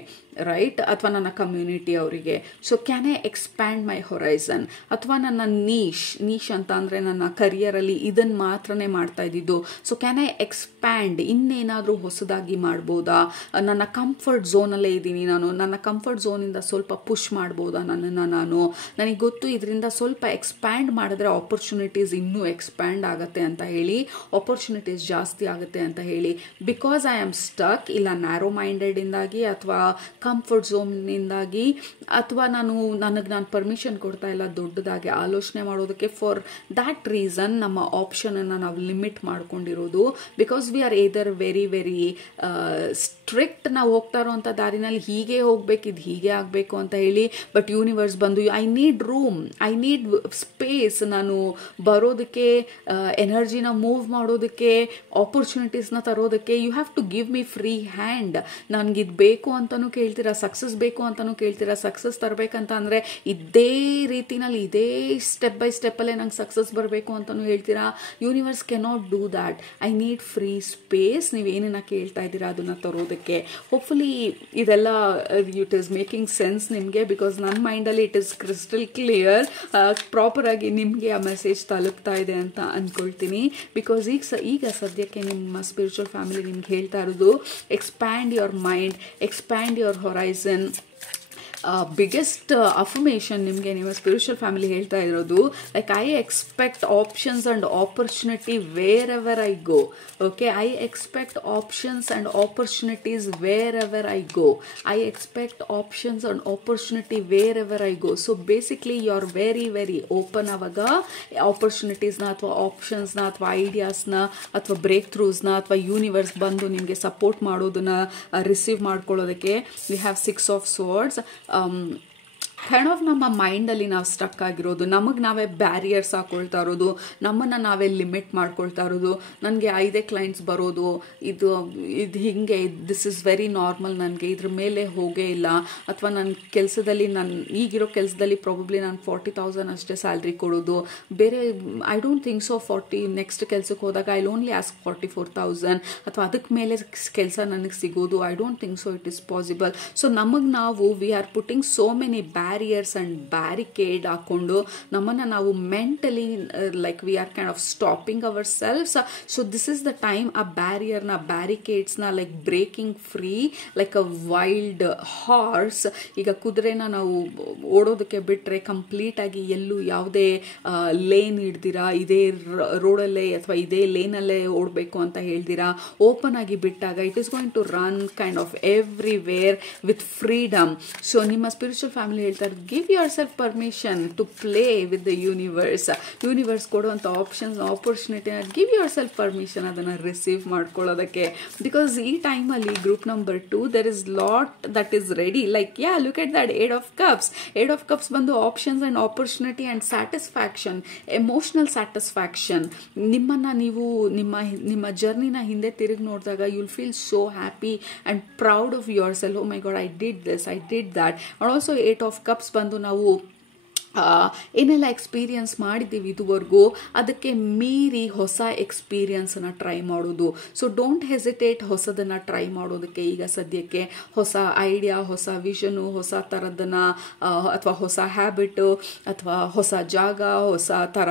ರೈಟ್, ಅಥವಾ ನನ್ನ ಕಮ್ಯುನಿಟಿ ಅವರಿಗೆ. So can I expand my horizon, ಅಥವಾ ನನ್ನ ನೀಶ್ ಅಂತ ಅಂದರೆ ನನ್ನ ಕರಿಯರಲ್ಲಿ ಇದನ್ನು ಮಾತ್ರನೇ ಮಾಡ್ತಾ ಇದ್ದಿದ್ದು. ಸೊ ಕ್ಯಾನ್ ಐ ಎಕ್ಸ್ಪ್ಯಾಂಡ್, ಇನ್ನೇನಾದರೂ ಹೊಸದಾಗಿ ಮಾಡ್ಬೋದಾ? ನನ್ನ ಕಂಫರ್ಟ್ ಝೋನಲ್ಲೇ ಇದ್ದೀನಿ ನಾನು, ನನ್ನ ಕಂಫರ್ಟ್ ಝೋನಿಂದ ಸ್ವಲ್ಪ ಪುಷ್ ಮಾಡ್ಬೋದಾ ನನ್ನನ್ನು? ನನಗೆ ಗೊತ್ತು ಇದರಿಂದ ಸ್ವಲ್ಪ ಎಕ್ಸ್ಪ್ಯಾಂಡ್ ಮಾಡಿದ್ರೆ ಆಪರ್ಚುನಿಟೀಸ್ ಇನ್ನೂ ಎಕ್ಸ್ಪ್ಯಾಂಡ್ ಆಗುತ್ತೆ ಅಂತ ಹೇಳಿ, ಆಪರ್ಚುನಿಟೀಸ್ ಜಾಸ್ತಿ ಆಗುತ್ತೆ ಅಂತ ಹೇಳಿ. ಬಿಕಾಸ್ ಐ ಆಮ್ ಸ್ಟಕ್, ಇಲ್ಲ ನ್ಯಾರೋ ಮೈಂಡೆಡಿಂದಾಗಿ ಅಥವಾ ಕಂಫರ್ಟ್ ಝೋನ್ನಿಂದಾಗಿ, ಅಥವಾ ನನಗೆ ನಾನು ಪರ್ಮಿಷನ್ ಕೊಡ್ತಾ ಇಲ್ಲ ದೊಡ್ಡದಾಗಿ ಆಲೋಚನೆ ಮಾಡೋದಕ್ಕೆ. ಫಾರ್ ದ್ಯಾಟ್ ರೀಸನ್ ನಮ್ಮ ಆಪ್ಷನನ್ನು ನಾವು ಲಿಮಿಟ್ ಮಾಡ್ಕೊಂಡಿರೋದು. Because we are either very very strict, ನಾವು ಹೋಗ್ತಾ ಇರೋಂಥ ದಾರಿನಲ್ಲಿ ಹೀಗೆ ಹೋಗ್ಬೇಕು, ಇದು ಹೀಗೆ ಆಗಬೇಕು ಅಂತ ಹೇಳಿ. ಬಟ್ ಯೂನಿವರ್ಸ್ ಬಂದು I need room, I need space, ನಾನು ಬರೋದಕ್ಕೆ, ಎನರ್ಜಿನ ಮೂವ್ ಮಾಡೋದಕ್ಕೆ, ಆಪರ್ಚುನಿಟೀಸ್ನ ತರೋದಕ್ಕೆ. You have to give me free hand. ನನಗಿದು ಬೇಕು ಅಂತಲೂ ಕೇಳ್ತೀರಾ, ಸಕ್ಸಸ್ ಬೇಕು ಅಂತಲೂ ಕೇಳ್ತೀರಾ. ಸಕ್ಸಸ್ ತರಬೇಕಂತ ಅಂದರೆ ಇದೇ ರೀತಿನಲ್ಲಿ, ಇದೇ ಸ್ಟೆಪ್ ಬೈ ಸ್ಟೆಪ್ಪಲ್ಲೇ ನಂಗೆ ಸಕ್ಸಸ್ ಬರಬೇಕು ಅಂತಲೂ ಹೇಳ್ತೀರಾ. Universe cannot do that. I need free space. ನೀವೇನನ್ನ ಕೇಳ್ತಾ ಇದ್ದೀರಾ ಅದನ್ನು ತರೋದಕ್ಕೆ. ಹೋಪ್ಫುಲಿ ಇದೆಲ್ಲ ಇಟ್ ಈಸ್ ಮೇಕಿಂಗ್ ಸೆನ್ಸ್ ನಿಮಗೆ, ಬಿಕಾಸ್ ನನ್ನ ಮೈಂಡಲ್ಲಿ ಇಟ್ ಈಸ್ ಕ್ರಿಸ್ಟಲ್ ಕ್ಲಿಯರ್. ಪ್ರಾಪರಾಗಿ ನಿಮಗೆ ಆ ಮೆಸೇಜ್ ತಲುಪ್ತಾ ಇದೆ ಅಂತ ಅಂದ್ಕೊಳ್ತೀನಿ. ಬಿಕಾಸ್ ಈಗ ಸದ್ಯಕ್ಕೆ ನಿಮ್ಮ ಸ್ಪಿರಿಚುವಲ್ ಫ್ಯಾಮಿಲಿ ನಿಮ್ಗೆ ಹೇಳ್ತಾ ಇರೋದು, expand your mind, expand your horizon. Biggest affirmation ನಿಮಗೆ ನಿಮ್ಮ ಸ್ಪಿರಿಚುವಲ್ ಫ್ಯಾಮಿಲಿ ಹೇಳ್ತಾ ಇರೋದು, like I expect options and opportunity wherever I go. Okay, I expect options and opportunities wherever I go. I expect options and opportunity wherever I go. So basically you are very very open. ಆವಾಗ ಆಪರ್ಚುನಿಟೀಸ್ನ ಅಥವಾ ಆಪ್ಷನ್ಸ್ನ ಅಥವಾ ಐಡಿಯಾಸ್ನ ಅಥವಾ break ಥ್ರೂಸ್ನ ಅಥವಾ universe ಬಂದು ನಿಮಗೆ support ಮಾಡೋದನ್ನ receive ಮಾಡ್ಕೊಳ್ಳೋದಕ್ಕೆ. We have 6 of Swords. Kind of ನಮ್ಮ ಮೈಂಡಲ್ಲಿ ನಾವು ಸ್ಟಕ್ ಆಗಿರೋದು, ನಮಗೆ ನಾವೇ ಬ್ಯಾರಿಯರ್ಸ್ ಹಾಕೊಳ್ತಾ ಇರೋದು, ನಮ್ಮನ್ನು ನಾವೇ ಲಿಮಿಟ್ ಮಾಡ್ಕೊಳ್ತಾ ಇರೋದು. ನನಗೆ 5 ಕ್ಲೈಂಟ್ಸ್ ಬರೋದು, ಇದು ಹಿಂಗೆ, ದಿಸ್ ಇಸ್ ವೆರಿ ನಾರ್ಮಲ್, ನನಗೆ ಇದ್ರ ಮೇಲೆ ಹೋಗೇ ಇಲ್ಲ. ಅಥವಾ ನನ್ನ ಕೆಲಸದಲ್ಲಿ, ನಾನು ಈಗಿರೋ ಕೆಲಸದಲ್ಲಿ ಪ್ರಾಬಬ್ಲಿ ನಾನು 40,000 ಅಷ್ಟೇ ಸ್ಯಾಲ್ರಿ ಕೊಡೋದು. ಬೇರೆ I don't think so. Next ಕೆಲಸಕ್ಕೆ ಹೋದಾಗ ಐ ಓನ್ಲಿ ಆಸ್ಕ್ 44,000 ಅಥವಾ ಅದಕ್ಕೆ ಮೇಲೆ ಕೆಲಸ ನನಗೆ ಸಿಗೋದು. I don't think so it is possible. So ನಮಗೆ ನಾವು we are putting so many barriers and barricade ಹಾಕೊಂಡು ನಮ್ಮನ್ನು ನಾವು mentally like we are kind of stopping ourselves. So this is the time ಆ ಬ್ಯಾರಿಯರ್ನ, ಬ್ಯಾರಿಕೇಡ್ಸ್ನ like breaking free like a wild horse. ಈಗ ಕುದುರೆನ ನಾವು ಓಡೋದಕ್ಕೆ ಬಿಟ್ಟರೆ ಕಂಪ್ಲೀಟಾಗಿ ಎಲ್ಲೂ ಯಾವುದೇ ಲೇನ್ ಹಿಡ್ದಿರಾ, ಇದೇ ರೋಡಲ್ಲೇ ಅಥವಾ ಇದೇ ಲೇನಲ್ಲೇ ಓಡಬೇಕು ಅಂತ ಹೇಳ್ದಿರಾ, ಓಪನ್ ಆಗಿ ಬಿಟ್ಟಾಗ it is going to run kind of everywhere with freedom. So ನಿಮ್ಮ ಸ್ಪಿರಿಚುವಲ್ ಫ್ಯಾಮಿಲಿ ಹೇಳ್ತಾರೆ, give yourself permission to play with the universe. Universe ಕೊಡುವಂಥ ಆಪ್ಷನ್ಸ್, ಆಪರ್ಚುನಿಟಿನ ಗಿವ್ ಯುವರ್ ಸೆಲ್ಫ್ ಪರ್ಮಿಷನ್ ಅದನ್ನು ರಿಸೀವ್ ಮಾಡ್ಕೊಳ್ಳೋದಕ್ಕೆ. ಬಿಕಾಸ್ ಈ ಟೈಮಲ್ಲಿ group number 2 there is lot that is ready. Like ya, look at that eight of cups. Eight of cups ಬಂದು options and opportunity and satisfaction, emotional satisfaction. ನಿಮ್ಮನ್ನು ನೀವು ನಿಮ್ಮ ಜರ್ನಿನ ಹಿಂದೆ ತಿರುಗಿ ನೋಡಿದಾಗ you will feel so happy and proud of yourself. Oh my god, I did this, I did that. And also 8 of Cups ಬಂದು ನಾವು ಏನೆಲ್ಲ ಎಕ್ಸ್ಪೀರಿಯನ್ಸ್ ಮಾಡಿದ್ದೀವಿ ಇದುವರೆಗೂ, ಅದಕ್ಕೆ ಮೀರಿ ಹೊಸ ಎಕ್ಸ್ಪೀರಿಯನ್ಸನ್ನು ಟ್ರೈ ಮಾಡೋದು. ಸೊ ಡೋಂಟ್ ಹೆಸಿಟೇಟ್ ಹೊಸದನ್ನು ಟ್ರೈ ಮಾಡೋದಕ್ಕೆ. ಈಗ ಸದ್ಯಕ್ಕೆ ಹೊಸ ಐಡಿಯಾ, ಹೊಸ ವಿಷನು, ಹೊಸ ಥರದನ್ನು ಅಥವಾ ಹೊಸ ಹ್ಯಾಬಿಟು ಅಥವಾ ಹೊಸ ಜಾಗ, ಹೊಸ ಥರ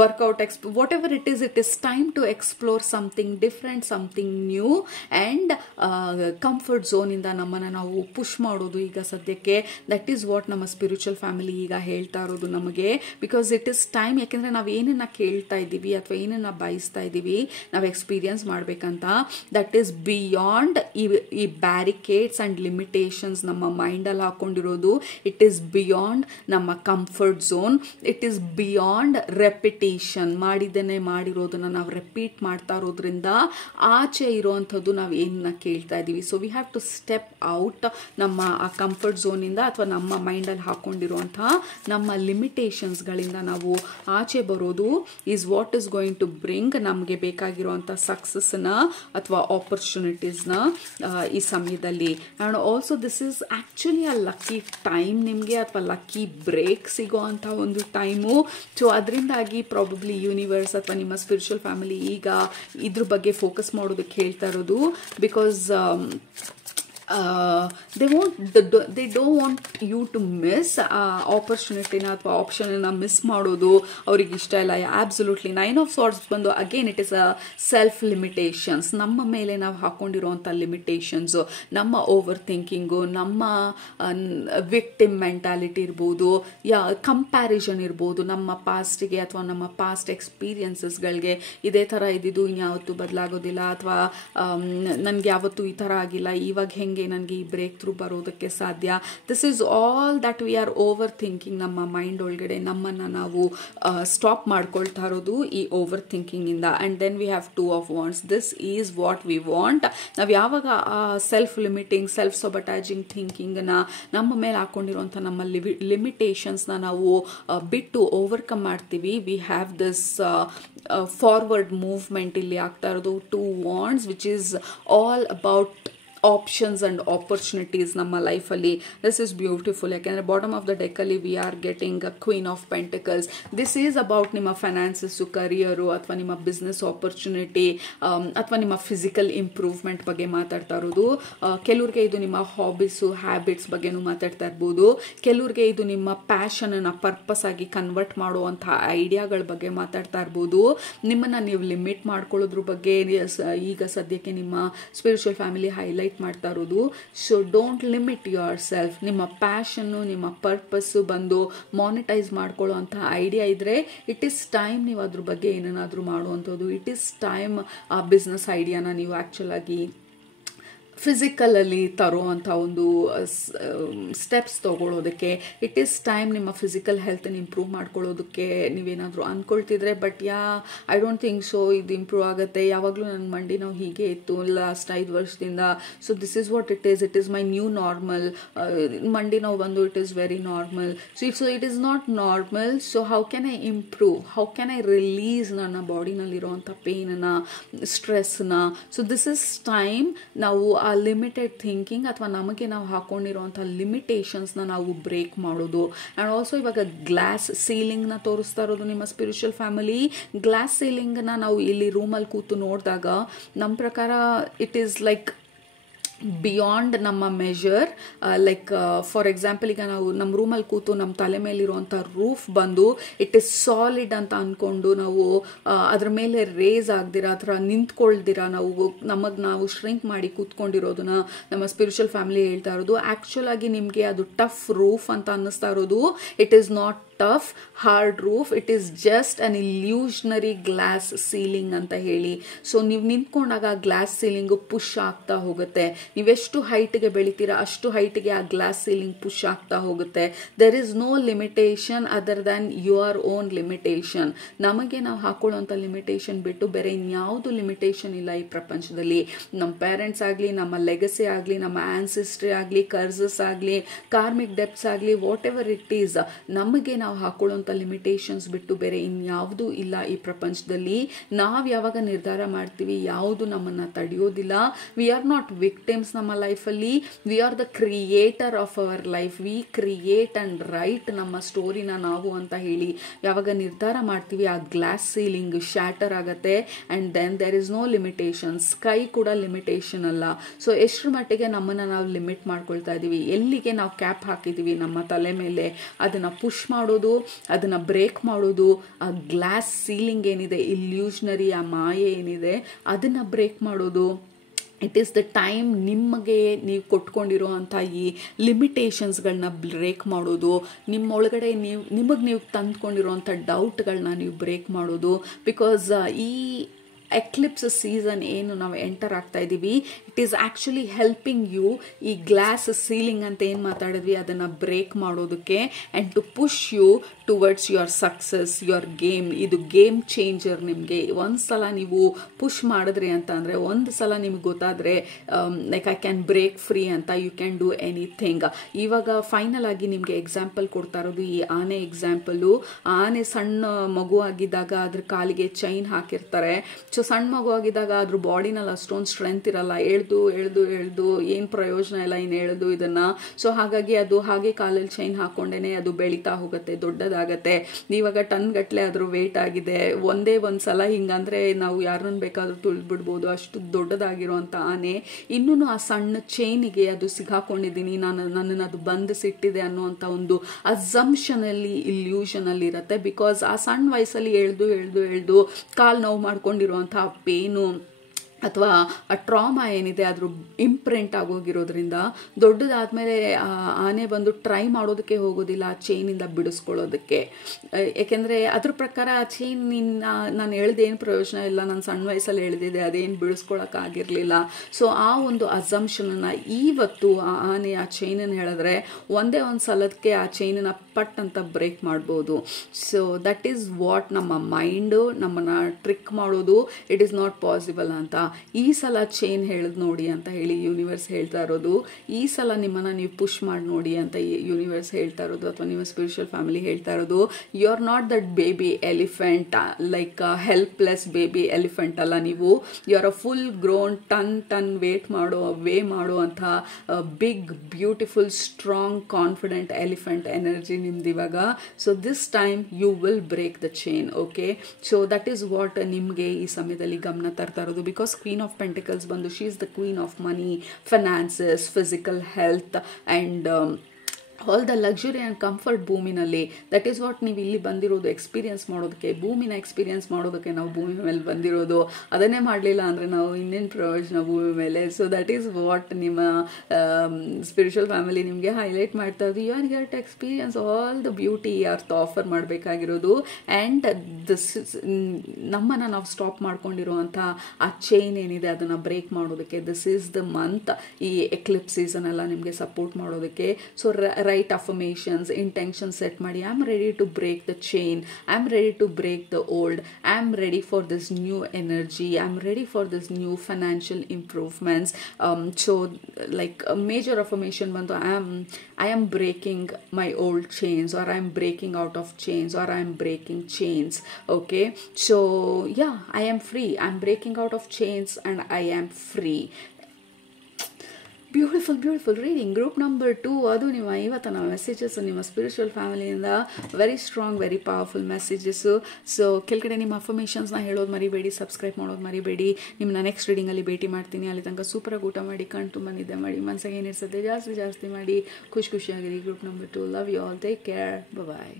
workout, whatever it is time to explore something different, something new and comfort ಝೋನಿಂದ ನಮ್ಮನ್ನು ನಾವು ಪುಷ್ ಮಾಡೋದು ಈಗ ಸದ್ಯಕ್ಕೆ. ದಟ್ ಈಸ್ ವಾಟ್ ನಮ್ಮ ಸ್ಪಿರಿಚುವಲ್ ಫ್ಯಾಮಿಲಿ ಈಗ ಹೇಳ್ತಾ ಇರೋದು ನಮಗೆ. Because it is time. ಯಾಕೆಂದರೆ ನಾವು ಏನನ್ನ ಕೇಳ್ತಾ ಇದ್ದೀವಿ ಅಥವಾ ಏನನ್ನ ಬಯಸ್ತಾ ಇದ್ದೀವಿ ನಾವು ಎಕ್ಸ್ಪೀರಿಯನ್ಸ್ ಮಾಡಬೇಕಂತ, ದಟ್ ಈಸ್ ಬಿಯಾಂಡ್ ಈ ಬ್ಯಾರಿಕೇಡ್ಸ್ ಆ್ಯಂಡ್ ಲಿಮಿಟೇಷನ್ಸ್ ನಮ್ಮ ಮೈಂಡಲ್ಲಿ ಹಾಕೊಂಡಿರೋದು. ಇಟ್ ಈಸ್ ಬಿಯಾಂಡ್ ನಮ್ಮ comfort zone. It is beyond repetition. ಮಾಡಿದ್ದೇನೆ ಮಾಡಿರೋದನ್ನು ನಾವು ರಿಪೀಟ್ ಮಾಡ್ತಾ ಇರೋದ್ರಿಂದ ಆಚೆ ಇರೋವಂಥದ್ದು ನಾವು ಏನನ್ನ ಕೇಳ್ತಾ ಇದ್ದೀವಿ. So we have to step out ನಮ್ಮ ಆ ಕಂಫರ್ಟ್ ಝೋನಿಂದ ಅಥವಾ ನಮ್ಮ ಮೈಂಡಲ್ಲಿ ಹಾಕೊಂಡಿರುವಂತಹ ನಮ್ಮ ಲಿಮಿಟೇಷನ್ಸ್ಗಳಿಂದ ನಾವು ಆಚೆ ಬರೋದು is what is going to bring ನಮಗೆ ಬೇಕಾಗಿರುವಂಥ ಸಕ್ಸಸ್ನ ಅಥವಾ ಆಪರ್ಚುನಿಟೀಸ್ನ ಈ ಸಮಯದಲ್ಲಿ. And also this is actually a lucky time ನಿಮಗೆ, ಅಥವಾ ಲಕ್ಕಿ ಬ್ರೇಕ್ ಸಿಗೋ ಅಂಥ ಒಂದು ಟೈಮು. ಸೊ ಅದರಿಂದಾಗಿ ಪ್ರಾಬಬ್ಲಿ ಯೂನಿವರ್ಸ್ ಅಥವಾ ನಿಮ್ಮ ಸ್ಪಿರಿಚುವಲ್ ಫ್ಯಾಮಿಲಿ ಈಗ ಇದ್ರ ಬಗ್ಗೆ ಫೋಕಸ್ ಮಾಡೋದಕ್ಕೆ ಹೇಳ್ತಾ ಇರೋದು. Because they don't want you to miss ಆಪರ್ಚುನಿಟಿನ ಅಥವಾ ಆಪ್ಷನನ್ನು ಮಿಸ್ ಮಾಡೋದು ಅವ್ರಿಗೆ ಇಷ್ಟ ಇಲ್ಲ. ಆಬ್ಸಲ್ಯೂಟ್ಲಿ 9 of Swords ಬಂದು again it is a self limitations. ನಮ್ಮ ಮೇಲೆ ನಾವು ಹಾಕೊಂಡಿರುವಂಥ ಲಿಮಿಟೇಷನ್ಸು, ನಮ್ಮ ಓವರ್ ಥಿಂಕಿಂಗು, ನಮ್ಮ ವಿಕ್ಟಿಮ್ ಮೆಂಟಾಲಿಟಿ ಇರ್ಬೋದು, ಕಂಪ್ಯಾರಿಸನ್ ಇರ್ಬೋದು, ನಮ್ಮ ಪಾಸ್ಟಿಗೆ ಅಥವಾ ನಮ್ಮ ಪಾಸ್ಟ್ ಎಕ್ಸ್ಪೀರಿಯನ್ಸಸ್ಗಳಿಗೆ ಇದೇ ಥರ ಇದ್ದಿದ್ದು ಇನ್ಯಾವತ್ತೂ ಬದಲಾಗೋದಿಲ್ಲ, ಅಥವಾ ನನಗೆ ಯಾವತ್ತೂ ಈ ಥರ ಆಗಿಲ್ಲ, ಇವಾಗ ಹೆಂಗೆ ಹೆಂಗೆ ನನಗೆ ಈ ಬ್ರೇಕ್ ಥ್ರೂ ಬರೋದಕ್ಕೆ ಸಾಧ್ಯ. This is all that we are overthinking. ನಮ್ಮ ಮೈಂಡ್ ಒಳಗಡೆ ನಮ್ಮನ್ನು ನಾವು ಸ್ಟಾಪ್ ಮಾಡ್ಕೊಳ್ತಾ ಇರೋದು ಈ ಓವರ್ ಥಿಂಕಿಂಗಿಂದ. And then we have 2 of wands. This is what we want. ನಾವು ಯಾವಾಗ ಸೆಲ್ಫ್ ಲಿಮಿಟಿಂಗ್, ಸೆಲ್ಫ್ ಸಬಟಾಜಿಂಗ್ ಥಿಂಕಿಂಗ್ನ ನಮ್ಮ ಮೇಲೆ ಹಾಕೊಂಡಿರುವಂಥ ನಮ್ಮ ಲಿಮಿಟೇಷನ್ಸ್ನ ನಾವು ಬಿಟ್ಟು ಓವರ್ಕಮ್ ಮಾಡ್ತೀವಿ. We have this forward movement ಇಲ್ಲಿ ಆಗ್ತಾ ಇರೋದು 2 wands, which is all about options and opportunities ನಮ್ಮ ಲೈಫಲ್ಲಿ. This is beautiful. ಯಾಕೆಂದರೆ ಬಾಟಮ್ ಆಫ್ ದ ಡೆಕ್ಕಲ್ಲಿ we are getting queen of pentacles. This is about ನಿಮ್ಮ ಫೈನಾನ್ಸಸ್ಸು, ಕರಿಯರು, ಅಥವಾ ನಿಮ್ಮ ಬಿಸ್ನೆಸ್ ಆಪರ್ಚುನಿಟಿ, ಅಥವಾ ನಿಮ್ಮ ಫಿಸಿಕಲ್ ಇಂಪ್ರೂವ್ಮೆಂಟ್ ಬಗ್ಗೆ ಮಾತಾಡ್ತಾ ಇರೋದು. ಕೆಲವ್ರಿಗೆ ಇದು ನಿಮ್ಮ ಹಾಬೀಸು, ಹ್ಯಾಬಿಟ್ಸ್ ಬಗ್ಗೆನೂ ಮಾತಾಡ್ತಾ ಇರ್ಬೋದು. ಕೆಲವ್ರಿಗೆ ಇದು ನಿಮ್ಮ ಪ್ಯಾಷನನ್ನು ಪರ್ಪಸ್ ಆಗಿ ಕನ್ವರ್ಟ್ ಮಾಡುವಂಥ ಐಡಿಯಾಗಳ ಬಗ್ಗೆ ಮಾತಾಡ್ತಾ ಇರ್ಬೋದು. ನಿಮ್ಮನ್ನು ನೀವು ಲಿಮಿಟ್ ಮಾಡ್ಕೊಳ್ಳೋದ್ರ ಬಗ್ಗೆ ಈಗ ಸದ್ಯಕ್ಕೆ ನಿಮ್ಮ ಸ್ಪಿರಿಚುವಲ್ ಫ್ಯಾಮಿಲಿ ಹೈಲೈಟ್ ಮಾಡ್ತಾ ಇರೋದು. So don't limit your self. ನಿಮ್ಮ ಪ್ಯಾಷನ್ನು, ನಿಮ್ಮ ಪರ್ಪಸ್ಸು ಬಂದು ಮಾನಿಟೈಸ್ ಮಾಡ್ಕೊಳ್ಳೋ ಅಂಥ ಐಡಿಯಾ ಇದ್ರೆ ಇಟ್ ಈಸ್ ಟೈಮ್ ನೀವು ಅದ್ರ ಬಗ್ಗೆ ಏನೇನಾದರೂ ಮಾಡುವಂಥದ್ದು. ಇಟ್ ಈಸ್ ಟೈಮ್ ಆ ಬಿಸ್ನೆಸ್ ಐಡಿಯಾನ ನೀವು ಆ್ಯಕ್ಚುಲ್ ಆಗಿ ಫಿಸಿಕಲಲ್ಲಿ ತರುವಂಥ ಒಂದು ಸ್ಟೆಪ್ಸ್ ತೊಗೊಳೋದಕ್ಕೆ. ಇಟ್ ಈಸ್ ಟೈಮ್ ನಿಮ್ಮ ಫಿಸಿಕಲ್ ಹೆಲ್ತನ್ನು ಇಂಪ್ರೂವ್ ಮಾಡ್ಕೊಳ್ಳೋದಕ್ಕೆ ನೀವೇನಾದರೂ ಅಂದ್ಕೊಳ್ತಿದ್ರೆ. But I don't think so ಇದು ಇಂಪ್ರೂವ್ ಆಗುತ್ತೆ. ಯಾವಾಗಲೂ ನನ್ನ ಮಂಡಿ ನೋವು ಹೀಗೆ ಇತ್ತು ಲಾಸ್ಟ್ 5 ವರ್ಷದಿಂದ. So this is what it is my new normal. ಮಂಡಿ ನೋವು ಬಂದು it is very normal. So it is not normal. So how can I improve, how can I release ನನ್ನ ಬಾಡಿನಲ್ಲಿರುವಂಥ ಪೇನನ್ನು, ಸ್ಟ್ರೆಸ್ನ. ಸೊ ದಿಸ್ ಇಸ್ ಟೈಮ್ ನಾವು ಆ limited thinking ಅಥವಾ ನಮಗೆ ನಾವು ಹಾಕೊಂಡಿರುವಂಥ ಲಿಮಿಟೇಷನ್ಸ್ನ ನಾವು ಬ್ರೇಕ್ ಮಾಡೋದು. ಆ್ಯಂಡ್ ಆಲ್ಸೋ ಇವಾಗ ಗ್ಲಾಸ್ ಸೀಲಿಂಗ್ನ ತೋರಿಸ್ತಾ ಇರೋದು ನಿಮ್ಮ ಸ್ಪಿರಿಚುವಲ್ ಫ್ಯಾಮಿಲಿ. ಗ್ಲಾಸ್ ಸೀಲಿಂಗ್ನ ನಾವು ಇಲ್ಲಿ ರೂಮಲ್ಲಿ ಕೂತು ನೋಡಿದಾಗ ನಮ್ಮ ಪ್ರಕಾರ ಇಟ್ ಈಸ್ ಲೈಕ್ ಬಿಯಾಂಡ್ ನಮ್ಮ ಮೆಜರ್. ಲೈಕ್ ಫಾರ್ ಎಕ್ಸಾಂಪಲ್, ಈಗ ನಾವು ನಮ್ಮ ರೂಮಲ್ಲಿ ಕೂತು ನಮ್ಮ ತಲೆ ಮೇಲಿರುವಂಥ ರೂಫ್ ಬಂದು ಇಟ್ ಇಸ್ ಸಾಲಿಡ್ ಅಂತ ಅಂದ್ಕೊಂಡು ನಾವು ಅದ್ರ ಮೇಲೆ ರೇಸ್ ಆಗ್ದಿರ ಅಥವಾ ನಿಂತ್ಕೊಳ್ದಿರ ನಾವು ಶ್ರಿಂಕ್ ಮಾಡಿ ಕೂತ್ಕೊಂಡಿರೋದನ್ನ ನಮ್ಮ ಸ್ಪಿರಿಚುವಲ್ ಫ್ಯಾಮಿಲಿ ಹೇಳ್ತಾ ಇರೋದು. ಆ್ಯಕ್ಚುಲ್ ಆಗಿ ನಿಮಗೆ ಅದು ಟಫ್ ರೂಫ್ ಅಂತ ಅನ್ನಿಸ್ತಾ ಇರೋದು. It is not tough hard roof, it is just an illusionary glass ceiling ಅಂತ ಹೇಳಿ. ಸೊ ನೀವು ನಿಂತ್ಕೊಂಡಾಗ ಗ್ಲಾಸ್ ಸೀಲಿಂಗು ಪುಷ್ ಆಗ್ತಾ ಹೋಗುತ್ತೆ. ನೀವೆಷ್ಟು ಹೈಟ್ಗೆ ಬೆಳಿತೀರಾ ಅಷ್ಟು ಹೈಟ್ಗೆ ಆ ಗ್ಲಾಸ್ ಸೀಲಿಂಗ್ ಪುಷ್ ಆಗ್ತಾ ಹೋಗುತ್ತೆ. There is no limitation other than your own limitation. ನಮಗೆ ನಾವು ಹಾಕೊಳ್ಳುವಂಥ ಲಿಮಿಟೇಷನ್ ಬಿಟ್ಟು ಬೇರೆ ಇನ್ಯಾವುದು ಲಿಮಿಟೇಷನ್ ಇಲ್ಲ ಈ ಪ್ರಪಂಚದಲ್ಲಿ. ನಮ್ಮ ಪೇರೆಂಟ್ಸ್ ಆಗಲಿ, ನಮ್ಮ ಲೆಗಸಿ ಆಗಲಿ, ನಮ್ಮ ಆನ್ಸಿಸ್ಟ್ರಿ ಆಗಲಿ, ಕರ್ಸಸ್ ಆಗಲಿ, ಕಾರ್ಮಿಕ್ ಡೆಪ್ಸ್ ಆಗಲಿ, ವಾಟ್ ಎವರ್ ಇಟ್ ಈಸ್, ನಮಗೆ ನಾವು ಹಾಕೊಳ್ಳುವಂಥ ಲಿಮಿಟೇಷನ್ಸ್ ಬಿಟ್ಟು ಬೇರೆ ಇನ್ಯಾವುದೂ ಇಲ್ಲ ಈ ಪ್ರಪಂಚದಲ್ಲಿ. ನಾವು ಯಾವಾಗ ನಿರ್ಧಾರ ಮಾಡ್ತೀವಿ ಯಾವುದು ನಮ್ಮನ್ನು ತಡೆಯೋದಿಲ್ಲ. ವಿ ಆರ್ ನಾಟ್ ವಿಕ್ಟಿಮ್ಸ್ ನಮ್ಮ ಲೈಫಲ್ಲಿ, we are the creator of our life. We create and write ನಮ್ಮ ಸ್ಟೋರಿನ ನಾವು ಅಂತ ಹೇಳಿ ಯಾವಾಗ ನಿರ್ಧಾರ ಮಾಡ್ತೀವಿ ಆ ಗ್ಲಾಸ್ ಸೀಲಿಂಗ್ ಶಾಟರ್ ಆಗುತ್ತೆ. And then there is no limitation. Sky ಕೂಡ ಲಿಮಿಟೇಷನ್ ಅಲ್ಲ. ಸೊ ಎಷ್ಟರ ಮಟ್ಟಿಗೆ ನಮ್ಮನ್ನು ನಾವು ಲಿಮಿಟ್ ಮಾಡ್ಕೊಳ್ತಾ ಇದ್ದೀವಿ, ಎಲ್ಲಿಗೆ ನಾವು ಕ್ಯಾಪ್ ಹಾಕಿದ್ದೀವಿ ನಮ್ಮ ತಲೆ ಮೇಲೆ, ಅದನ್ನು ಪುಷ್ ಮಾಡೋದು, ಅದನ್ನು ಬ್ರೇಕ್ ಮಾಡೋದು. ಆ ಗ್ಲಾಸ್ ಸೀಲಿಂಗ್ ಏನಿದೆ, ಇಲ್ಯೂಷನರಿ ಆ ಮಾಯೆ ಏನಿದೆ, ಅದನ್ನು ಬ್ರೇಕ್ ಮಾಡೋದು. ಇಟ್ ಈಸ್ ದ ಟೈಮ್ ನಿಮಗೆ ನೀವು ಕೊಟ್ಕೊಂಡಿರೋ ಅಂಥ ಈ ಲಿಮಿಟೇಷನ್ಸ್ಗಳನ್ನ ಬ್ರೇಕ್ ಮಾಡೋದು. ನಿಮ್ಮೊಳಗಡೆ ನಿಮಗೆ ನೀವು ತಂದ್ಕೊಂಡಿರೋವಂಥ ಡೌಟ್ಗಳನ್ನ ನೀವು ಬ್ರೇಕ್ ಮಾಡೋದು. ಬಿಕಾಸ್ ಈ ಎಕ್ಲಿಪ್ಸ್ ಸೀಸನ್ ಏನು ನಾವು ಎಂಟರ್ ಆಗ್ತಾ ಇದ್ದೀವಿ, it is actually helping you ಈ ಗ್ಲಾಸ್ ಸೀಲಿಂಗ್ ಅಂತ ಏನು ಮಾತಾಡಿದ್ವಿ ಅದನ್ನು ಬ್ರೇಕ್ ಮಾಡೋದಕ್ಕೆ and to push you towards your success, your game. ಇದು ಗೇಮ್ ಚೇಂಜರ್. ನಿಮಗೆ ಒಂದು ಸಲ ನೀವು ಪುಷ್ ಮಾಡಿದ್ರಿ ಅಂತ ಅಂದರೆ, ಒಂದು ಸಲ ನಿಮ್ಗೆ ಗೊತ್ತಾದರೆ like I can break free ಅಂತ, ಯು ಕ್ಯಾನ್ ಡೂ ಎನಿಥಿಂಗ್. ಇವಾಗ ಫೈನಲ್ ಆಗಿ ನಿಮಗೆ ಎಕ್ಸಾಂಪಲ್ ಕೊಡ್ತಾ ಇರೋದು ಈ ಆನೆ ಎಕ್ಸಾಂಪಲ್ಲು. ಆನೆ ಸಣ್ಣ ಮಗು ಆಗಿದ್ದಾಗ ಅದ್ರ ಕಾಲಿಗೆ ಚೈನ್ ಹಾಕಿರ್ತಾರೆ. ಸೊ ಸಣ್ಣ ಮಗು ಆಗಿದ್ದಾಗ ಅದ್ರ ಬಾಡಿನಲ್ಲಿ ಅಷ್ಟೊಂದು ಸ್ಟ್ರೆಂತ್ ಇರಲ್ಲ, ಎಳ್ದು ಏನು ಪ್ರಯೋಜನ ಇಲ್ಲ ಇನ್ನು ಎಳೆದು ಇದನ್ನು. ಸೊ ಹಾಗಾಗಿ ಅದು ಹಾಗೆ ಕಾಲಲ್ಲಿ ಚೈನ್ ಹಾಕ್ಕೊಂಡೇ ಅದು ಬೆಳೀತಾ ಹೋಗುತ್ತೆ, ದೊಡ್ಡದಾಗತ್ತೆ. ಇವಾಗ ಟನ್ ಗಟ್ಟಲೆ ಅದ್ರ ವೇಟ್ ಆಗಿದೆ. ಒಂದೇ ಒಂದು ಸಲ ಹಿಂಗಂದ್ರೆ ನಾವು ಯಾರನ್ನ ಬೇಕಾದ್ರೂ ತುಳಿದ್ಬಿಡ್ಬೋದು, ಅಷ್ಟು ದೊಡ್ಡದಾಗಿರುವಂಥ ಆನೆ ಇನ್ನೂ ಆ ಸಣ್ಣ ಚೈನಿಗೆ ಅದು ಸಿಗಾಕೊಂಡಿದ್ದೀನಿ, ನನ್ನನ್ನು ಅದು ಬಂಧಿಸಿಟ್ಟಿದೆ ಅನ್ನುವಂಥ ಒಂದು ಅಸಂಪ್ಷನಲ್ಲಿ, ಇಲ್ಯೂಷನಲ್ಲಿ ಇರುತ್ತೆ. ಬಿಕಾಸ್ ಆ ಸಣ್ಣ ವಯಸ್ಸಲ್ಲಿ ಎಳ್ದು ಕಾಲು ನೋವು ಮಾಡ್ಕೊಂಡಿರುವಂಥ ಪೇನು ಅಥವಾ ಆ ಟ್ರಾಮಾ ಏನಿದೆ ಅದ್ರ ಇಂಪ್ರಿಂಟ್ ಆಗೋಗಿರೋದ್ರಿಂದ ದೊಡ್ಡದಾದ್ಮೇಲೆ ಆನೆ ಬಂದು ಟ್ರೈ ಮಾಡೋದಕ್ಕೆ ಹೋಗೋದಿಲ್ಲ ಆ ಚೈನಿಂದ ಬಿಡಿಸ್ಕೊಳ್ಳೋದಕ್ಕೆ. ಏಕೆಂದರೆ ಅದ್ರ ಪ್ರಕಾರ ಆ ಚೈನಿನ ನಾನು ಹೇಳ್ದೇನು ಪ್ರಯೋಜನ ಇಲ್ಲ, ನಾನು ಸಣ್ಣ ವಯಸ್ಸಲ್ಲಿ ಹೇಳ್ದಿದೆ, ಅದೇನು ಬಿಡಿಸ್ಕೊಳಕ್ಕಾಗಿರಲಿಲ್ಲ. ಸೊ ಆ ಒಂದು ಅಸಂಪ್ಷನನ್ನು ಇವತ್ತು ಆ ಆನೆ ಆ ಚೈನನ್ನು ಹೇಳಿದ್ರೆ ಒಂದೇ ಒಂದು ಸಲದಕ್ಕೆ ಆ ಚೈನನ್ನ ಪಟ್ ಅಂತ ಬ್ರೇಕ್ ಮಾಡ್ಬೋದು. ಸೊ ದಟ್ ಈಸ್ ವಾಟ್ ನಮ್ಮ ಮೈಂಡು ನಮ್ಮನ್ನು ಟ್ರಿಕ್ ಮಾಡೋದು, ಇಟ್ ಈಸ್ ನಾಟ್ ಪಾಸಿಬಲ್ ಅಂತ. ಈ ಸಲ ಚೈನ್ ಹೇಳಿದ್ ನೋಡಿ ಅಂತ ಹೇಳಿ ಯೂನಿವರ್ಸ್ ಹೇಳ್ತಾ ಇರೋದು, ಈ ಸಲ ನಿಮ್ಮನ್ನು ನೀವು ಪುಷ್ ಮಾಡಿ ನೋಡಿ ಅಂತ ಯೂನಿವರ್ಸ್ ಹೇಳ್ತಾ ಇರೋದು, ಅಥವಾ ನಿಮ್ಮ ಸ್ಪಿರಿಚುವಲ್ ಫ್ಯಾಮಿಲಿ ಹೇಳ್ತಾ ಇರೋದು. You are not that baby elephant, like helpless baby elephant ಅಲ್ಲ ನೀವು. You are a full grown ton weight ಮಾಡುವಂಥ big beautiful strong confident elephant energy ನಿಮ್ದು ಇವಾಗ. So this time you will break the chain. Okay, so that is what ನಿಮಗೆ ಈ ಸಮಯದಲ್ಲಿ ಗಮನ ತರ್ತಾ ಇರೋದು. ಬಿಕಾಸ್ ಕ್ವೀನ್ ಆಫ್ ಪೆಂಟಿಕಲ್ಸ್ ಬಂದು she is the queen of money, finances, physical health and all the luxury and comfort ಭೂಮಿನಲ್ಲಿ. That is what ನೀವು ಇಲ್ಲಿ ಬಂದಿರೋದು ಎಕ್ಸ್ಪೀರಿಯನ್ಸ್ ಮಾಡೋದಕ್ಕೆ, ಭೂಮಿನ ಎಕ್ಸ್ಪೀರಿಯನ್ಸ್ ಮಾಡೋದಕ್ಕೆ ನಾವು ಭೂಮಿ ಮೇಲೆ ಬಂದಿರೋದು. ಅದನ್ನೇ ಮಾಡಲಿಲ್ಲ ಅಂದರೆ ನಾವು ಇನ್ನೇನು ಪ್ರಯೋಜನ ಭೂಮಿ ಮೇಲೆ. ಸೊ ದಟ್ ಈಸ್ ವಾಟ್ ನಿಮ್ಮ ಸ್ಪಿರಿಚುವಲ್ ಫ್ಯಾಮಿಲಿ ನಿಮಗೆ ಹೈಲೈಟ್ ಮಾಡ್ತಾ ಇರೋದು. You are here to experience all the beauty earth offer ಮಾಡಬೇಕಾಗಿರೋದು. ಆ್ಯಂಡ್ ದಿಸ್ ನಮ್ಮನ್ನು ನಾವು ಸ್ಟಾಪ್ ಮಾಡ್ಕೊಂಡಿರುವಂಥ ಆ ಚೈನ್ ಏನಿದೆ ಅದನ್ನು ಬ್ರೇಕ್ ಮಾಡೋದಕ್ಕೆ ದಿಸ್ ಈಸ್ ದ ಮಂತ್. ಈ ಎಕ್ಲಿಪ್ಸ್ ಸೀಸನ್ ಎಲ್ಲ ನಿಮಗೆ ಸಪೋರ್ಟ್ ಮಾಡೋದಕ್ಕೆ. So write affirmations, intention set ಮಾಡಿ. I'm ready to break the chain. I'm ready to break the old. I'm ready for this new energy. I'm ready for this new financial improvements. So like a major affirmation ಬಂದು I am breaking my old chains, or I'm breaking out of chains, or I'm breaking chains. Okay, so yeah, I am free. I'm breaking out of chains and I am free. Beautiful reading. Group number 2 ಅದು ನಿಮ್ಮ ಇವತ್ತಿನ messages ನಿಮ್ಮ spiritual ಫ್ಯಾಮಿಲಿಯಿಂದ very strong very powerful messages. So ಕೆಳಗಡೆ ನಿಮ್ಮ ಅಫರ್ಮೇಷನ್ಸ್ನ ಹೇಳೋದು ಮರಿಬೇಡಿ, subscribe ಮಾಡೋದು ಮರಿಬೇಡಿ. ನಿಮ್ಮನ್ನ ನೆಕ್ಸ್ಟ್ ರೀಡಿಂಗಲ್ಲಿ ಭೇಟಿ ಮಾಡ್ತೀನಿ. ಅಲ್ಲಿ ತನಕ ಸೂಪರಾಗಿ ಊಟ ಮಾಡಿ, ಕಣ್ ತುಂಬ ನಿದ್ದೆ ಮಾಡಿ, ಮನಸ್ಸಿಗೆ ಏನಿರ್ತದೆ ಜಾಸ್ತಿ ಮಾಡಿ, ಖುಷಿಯಾಗಿರಿ. Group number 2, love you all, take care, bye.